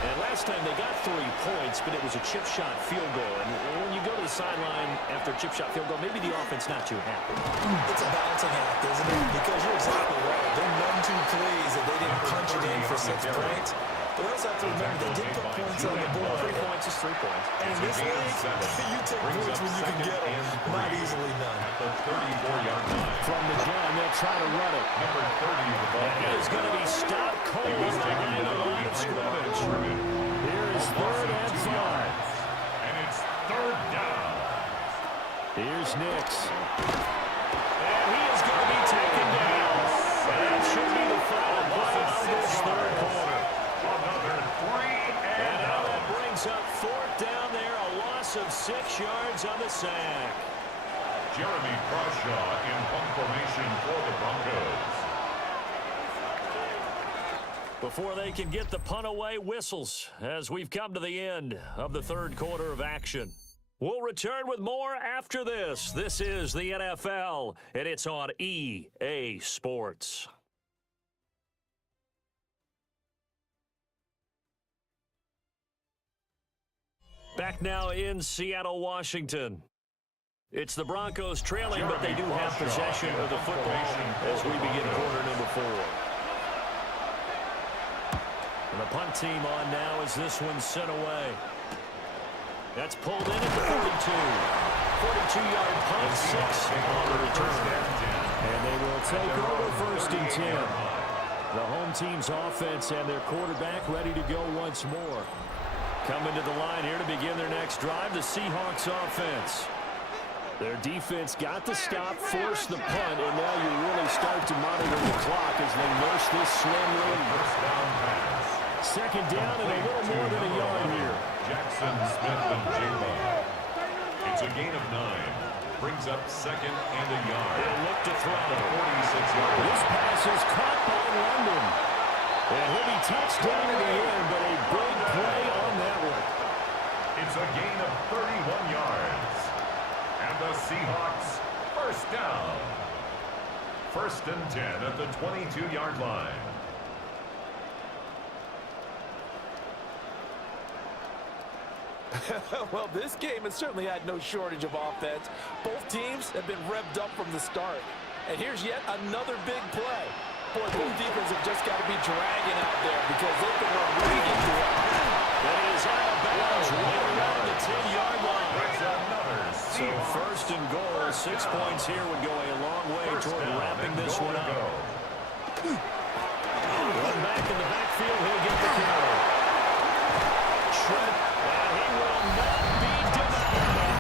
And last time they got 3 points, but it was a chip shot field goal. And when you go to the sideline after a chip shot field goal, maybe the offense not too happy. It's a balancing act, isn't it? Because you're exactly right. They're none too pleased that they didn't punch it in for 6 points. But we also have to remember they did put points on the board. 3 points is 3 points. And in this league, you take points when you can get them. Not easily done. At the 34-yard line. From the gun, they'll try to run it. Number 30 with the ball. And it is going to be stopped cold right at the line of scrimmage. Here is third and 5. And it's third down. Here's Nix. And he is going to be taken down. That should be the final play of this third quarter. Another 3 and now that brings up fourth down there, a loss of 6 yards on the sack. Jeremy Crawshaw in punt formation for the Broncos. Before they can get the punt away, whistles as we've come to the end of the third quarter of action. We'll return with more after this. This is the NFL, and it's on EA Sports. Back now in Seattle, Washington. It's the Broncos trailing, but they do have possession of the football as we begin quarter number 4. And the punt team on now as this one's sent away. That's pulled in at the 42. 42-yard punt, 6 on the return. And they will take over 1st and 10. The home team's offense and their quarterback ready to go once more. Coming to the line here to begin their next drive, the Seahawks offense. Their defense got the stop, forced the punt, and now you really start to monitor the clock as they nurse this slim lead. 2nd down and a little more than a yard here. Jackson, Smith, and Jigba. It's a gain of 9. Brings up 2nd and a yard. They'll look to throw. 46-yard. This pass is caught by London. And he'll be touched down in the end, but a big play on that one. It's a gain of 31 yards. And the Seahawks, 1st down. 1st and 10 at the 22-yard line. Well, this game has certainly had no shortage of offense. Both teams have been revved up from the start. And here's yet another big play. Boy, both defenses have just got to be dragging out there because they can run right into it. That is out of bounds right around the 10-yard line. That's another So 1st and goal, 6 points here would go a long way toward wrapping this one up. Run back in the backfield, he'll get the carry. Trent, and he will not be denied.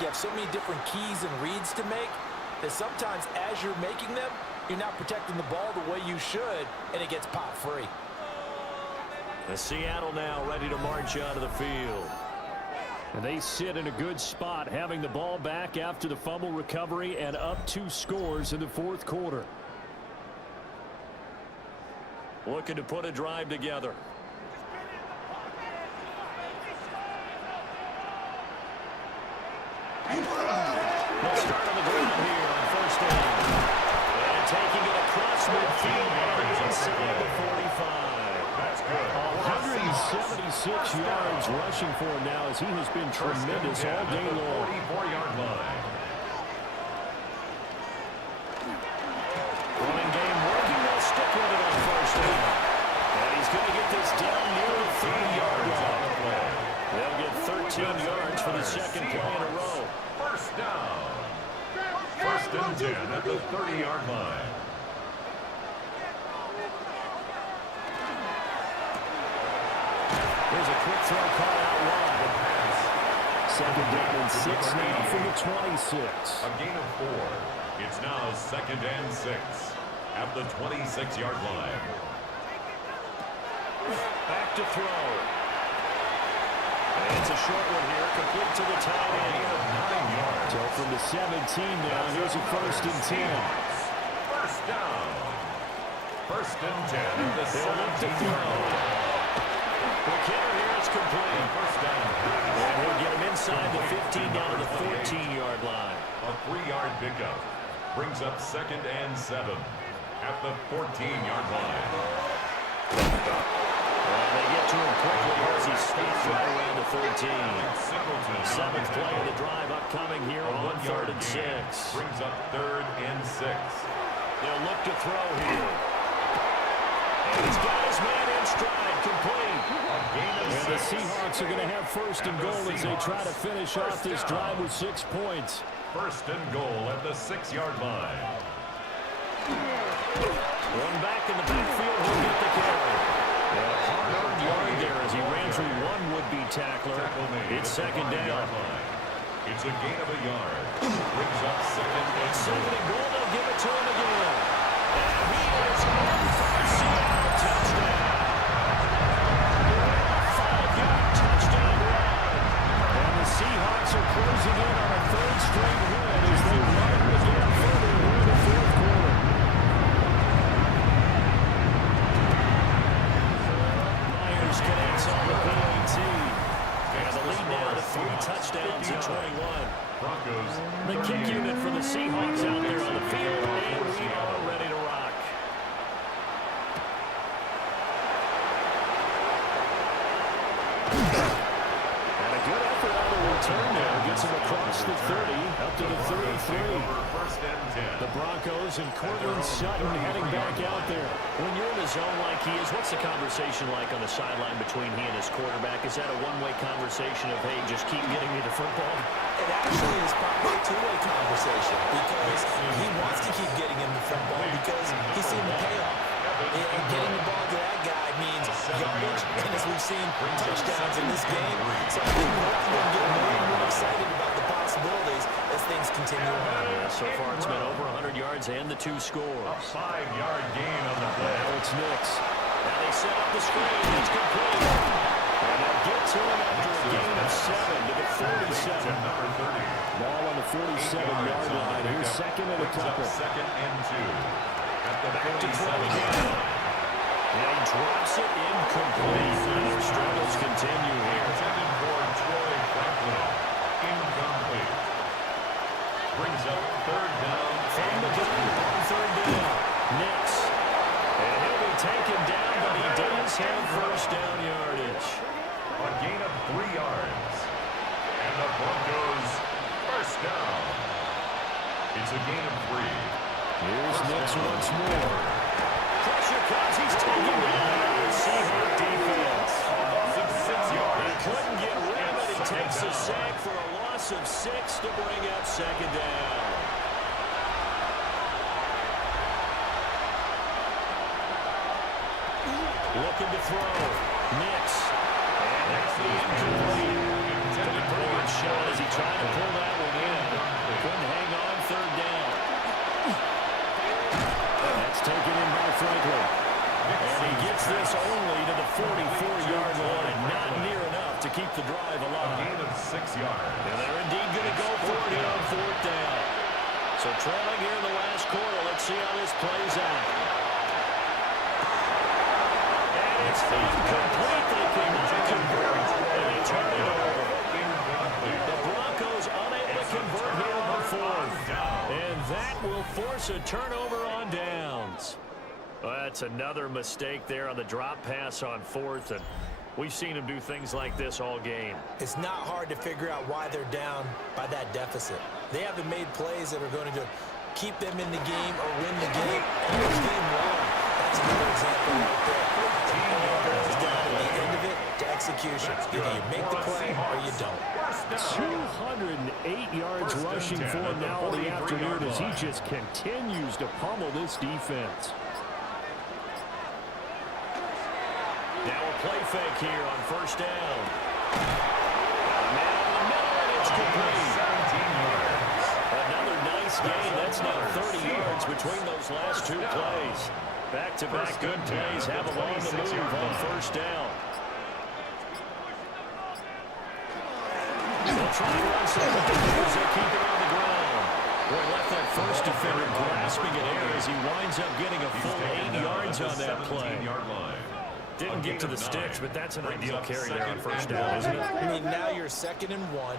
You have so many different keys and reads to make that sometimes as you're making them, you're not protecting the ball the way you should, and it gets pop free. The Seattle now ready to march out of the field. And they sit in a good spot, having the ball back after the fumble recovery and up 2 scores in the 4th quarter. Looking to put a drive together. They'll start on the ground here on 1st down. And taking it across midfield inside the 45. That's good. 176 yards rushing for him now as he has been tremendous all day long. 44-yard line. Running game working. They'll stick with it on 1st down. And he's going to get this down near the 30-yard line. They'll get 13 yards for the 2nd play in a row. 1st down. 1st and at the 30-yard line. Here's a quick throw caught out wide. Second down and 6 now from the 26. A gain of 4. It's now second and 6 at the 26-yard line. Back to throw. And it's a short one here, complete to the tight end. 9 yards. So from the 17 now, here's a first and 10. First down. First and 10 at the They'll look to 17-yard line. throw. McKinnon here, it's complete. First down. And he'll get him inside the 15 down to the 14-yard line. A 3-yard pickup brings up second and 7 at the 14-yard line. Well, they get to him quickly as he stops right around the 13. Seventh play of the drive upcoming here on 3rd and 6. Brings up 3rd and 6. They'll look to throw here. And he's got his man in stride, complete. And the Seahawks are going to have first and goal as they try to finish off this drive with 6 points. First and goal at the 6-yard line. One back in the backfield, he'll get the carry. A hard-earned yard there as he ran through one would-be tackler. It's second down. It's a gain of a yard. Brings up second and Second and goal, they'll give it to him again. And he is on for a Seattle touchdown. 5-yard touchdown run. And the Seahawks are closing in on a 3rd straight win as they run the game further here in the 4th quarter. Myers connects on the PAT. And the lead now to 3 touchdowns in 21. Broncos. The kick unit for the Seahawks out there on the field, and we are ready to rock. And a good effort on the return there. Gets him across the 30, up to the 33. First and 10. The Broncos and Cortland Sutton heading back out there. When you're in a zone like he is, what's the conversation like on the sideline between he and his quarterback? Is that a one-way conversation of, hey, just keep getting me the football? It actually is probably a two-way conversation because he wants to keep getting him the football because he's seen the payoff. And getting the ball to that guy means yardage, and as we've seen, touchdowns in this game. So I think we're going to get more and more excited about the possibilities as things continue on. Yeah, so far it's been over 100 yards and the 2 scores. A 5-yard gain on the play. Now it's Knicks. Now they set up the screen. It's complete. And they'll get to him after a gain of 7 to the 47. Number 30. Ball on the 47-yard line. Here's second and a couple. Second and 2. At the 47. And he drops it incomplete. Their struggles continue here. Intended for Troy Franklin. Incomplete. Brings up 3rd down. From the gun on 3rd down. Knicks. And he'll be taken down, but he does have first down yardage. A gain of 3 yards. And the Broncos first down. It's a gain of 3. Here's Knicks once more. Pressure comes. He's taken down. Seahawks defense. 6 yards. He couldn't get rid of it. He takes a sack for a loss of 6 to bring up second down. Looking to throw. Knicks. And that's the incomplete. Took a pretty good shot as he tried to pull that one in. Couldn't hang on 3rd down. That's taken in by Franklin. And he gets this only to the 44-yard line. Not near enough to keep the drive A alive. gain of 6 yards. And they're indeed going to go for it here on 4th down. So trailing here in the last quarter. Let's see how this plays out. And it's incomplete. They cannot convert. And they turn it over. The Broncos unable to convert here on 4th. And that will force a turnover on downs. Well, that's another mistake there on the drop pass on 4th. And we've seen him do things like this all game. It's not hard to figure out why they're down by that deficit. They haven't made plays that are going to keep them in the game or win the game. And it's game 1. That's another example right there. It all boils down at the end of it to execution. Either you make the play or you don't. 208 yards rushing for him now in the afternoon as he just continues to pummel this defense. Now a play fake here on first down. Man in the middle, and it's complete. 17 yards. Another nice gain. That's now 30 yards between those last two plays. Back-to-back good plays have them on the move on first down. They'll try and run some as they keep it on the ground. Boy, left that first defender grasping at air as he winds up getting a full 8 yards on that play. Didn't get to the sticks, but that's an ideal carry there on first down, isn't it? I mean, now you're 2nd and 1.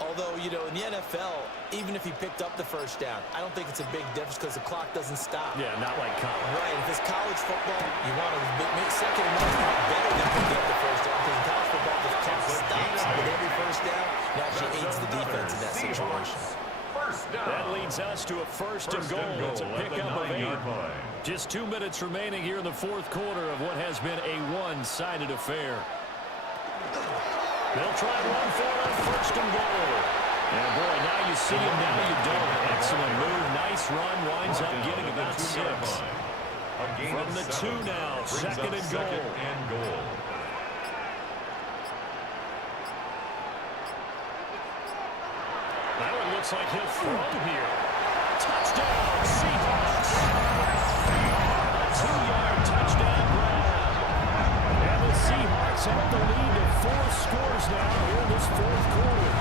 Although, you know, in the NFL, even if he picked up the first down, I don't think it's a big difference because the clock doesn't stop. Yeah, not like college. Right. If it's college football, you want to make 2nd and 1 better than picking up the first down because in college football, the clock stops with every first down. It actually aids the defense in that situation. That leads us to a first and goal. It's a pickup of 8. Just 2 minutes remaining here in the fourth quarter of what has been a one-sided affair. They'll try and run for it on first and goal. And boy, now you see him, now you don't. Excellent move, nice run, winds up getting about 6. From the 2 now, second and goal. Now it looks like he'll throw here. Touchdown, Seahawks. A 2-yard touchdown grab. And the Seahawks have the lead to 4 scores now here in this fourth quarter.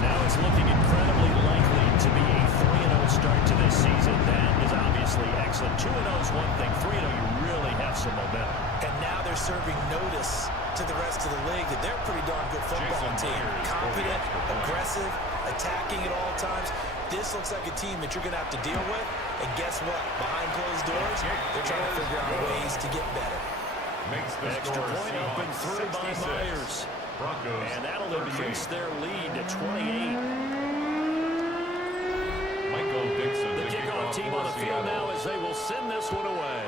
Now it's looking incredibly likely to be a 3-0 start to this season. That is obviously excellent. 2-0 is one thing. 3-0, you really have some momentum. And now they're serving notice to the rest of the league that they're a pretty darn good football team. Confident, aggressive, attacking at all times. This looks like a team that you're going to have to deal with. And guess what? Behind closed doors, they're trying to figure out ways to get better. Extra point open through by Myers. And that'll increase their lead to 28. The kickoff team on the field now as they will send this one away.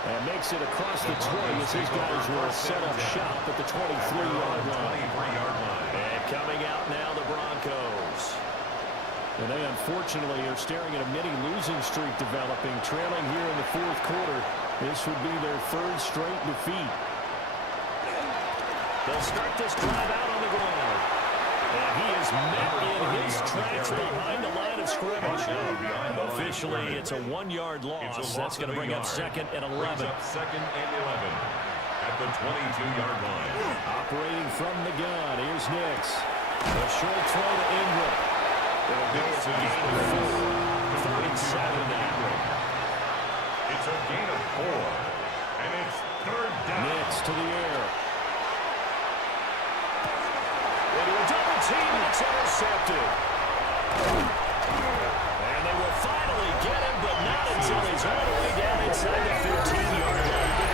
And makes it across the 20 as his guys will set up shop at the 23-yard line. And coming out now, the Broncos. And they unfortunately are staring at a mini losing streak developing, trailing here in the fourth quarter. This would be their 3rd straight defeat. They'll start this drive out on the ground. And he is met in his tracks behind the line of scrimmage. Officially, it's a 1-yard loss. That's going to bring up 2nd and 11. Second and 11 at the 22-yard line. Operating from the gun, here's Nix. A short throw to Ingram. It'll go as a gain of 4. 3rd and 7 now. It's a gain of 4. And it's 3rd down. Nix to the air. Into a double team, and it's intercepted. And they will finally get him, but not until he's all the way down inside the 15-yard line.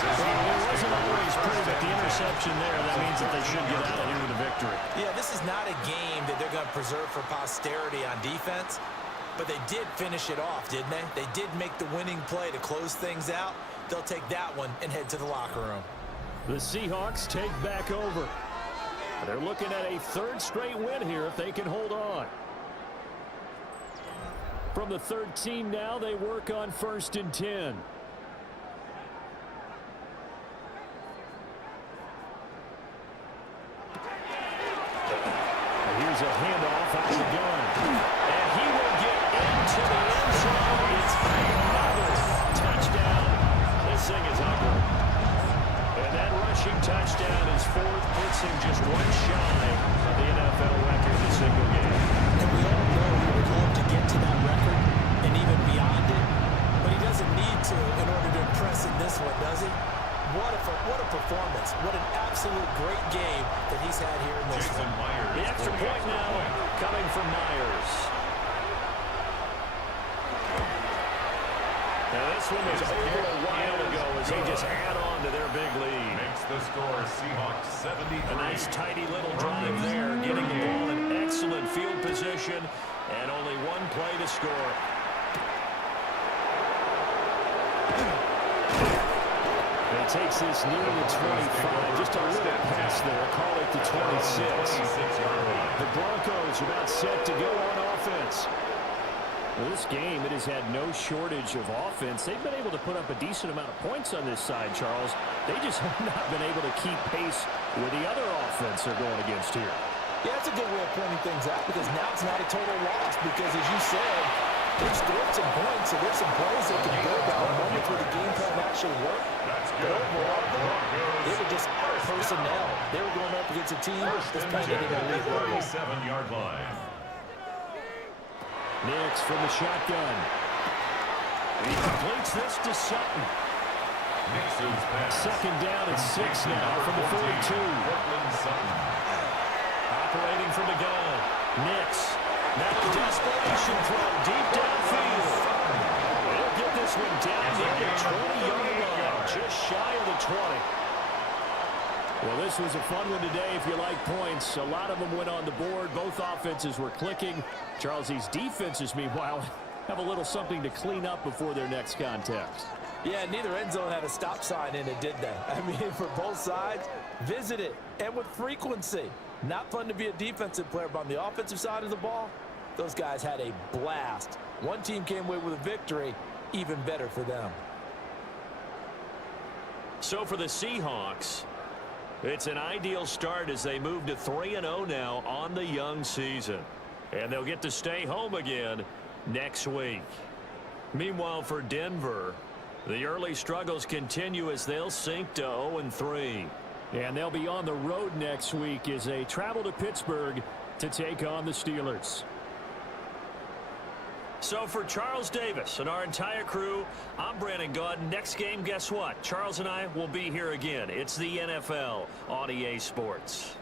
Well, it wasn't always pretty, but the interception there, that means that they should get out of here with a victory. Yeah, this is not a game that they're going to preserve for posterity on defense, but they did finish it off, didn't they? They did make the winning play to close things out. They'll take that one and head to the locker room. The Seahawks take back over. They're looking at a 3rd straight win here if they can hold on. From the 13 now, they work on 1st and 10. Here's a handoff out of the gun. And he will get into the end zone. It's another touchdown. This thing is ugly. And that rushing touchdown is 4th, puts him just one shy of the NFL record in a single game. And we all know he would love to get to that record and even beyond it, but he doesn't need to in order to impress in this one, does he? What a performance. What an absolute great game that he's had here in this one. The extra point now coming from Myers. Now this one was over a while ago as they just add on to their big lead. Makes the score Seahawks 73. A nice tidy little drive there, getting the ball in excellent field position and only one play to score. takes this near the 25. Just a little pass there. Call it the 26. The Broncos are about set to go on offense. Well, this game, it has had no shortage of offense. They've been able to put up a decent amount of points on this side, Charles. They just have not been able to keep pace with the other offense they're going against here. Yeah, that's a good way of pointing things out because now it's not a total loss because, as you said, they've scored some points, so there's some plays they can build on moments where the game plan actually worked. But overall, they were just out of personnel. They were going up against a team that's playing at an elite level. 37-yard line. Nix from the shotgun. He completes this to Sutton. Second down and 6 now from the 42. Operating from the gun. Nix. Now a desperation throw deep downfield. They'll get this one down near the 20-yard line. Just shy of the 20. Well, this was a fun one today if you like points. A lot of them went on the board. Both offenses were clicking. Charles, these defenses, meanwhile, have a little something to clean up before their next contest. Yeah, neither end zone had a stop sign in it, did they? I mean, for both sides, visit it, and with frequency. Not fun to be a defensive player, but on the offensive side of the ball, those guys had a blast. One team came away with a victory, even better for them. So for the Seahawks, it's an ideal start as they move to 3-0 now on the young season. And they'll get to stay home again next week. Meanwhile, for Denver, the early struggles continue as they'll sink to 0-3. And they'll be on the road next week as they travel to Pittsburgh to take on the Steelers. So for Charles Davis and our entire crew, I'm Brandon Gaudin. Next game, guess what? Charles and I will be here again. It's the NFL on EA Sports.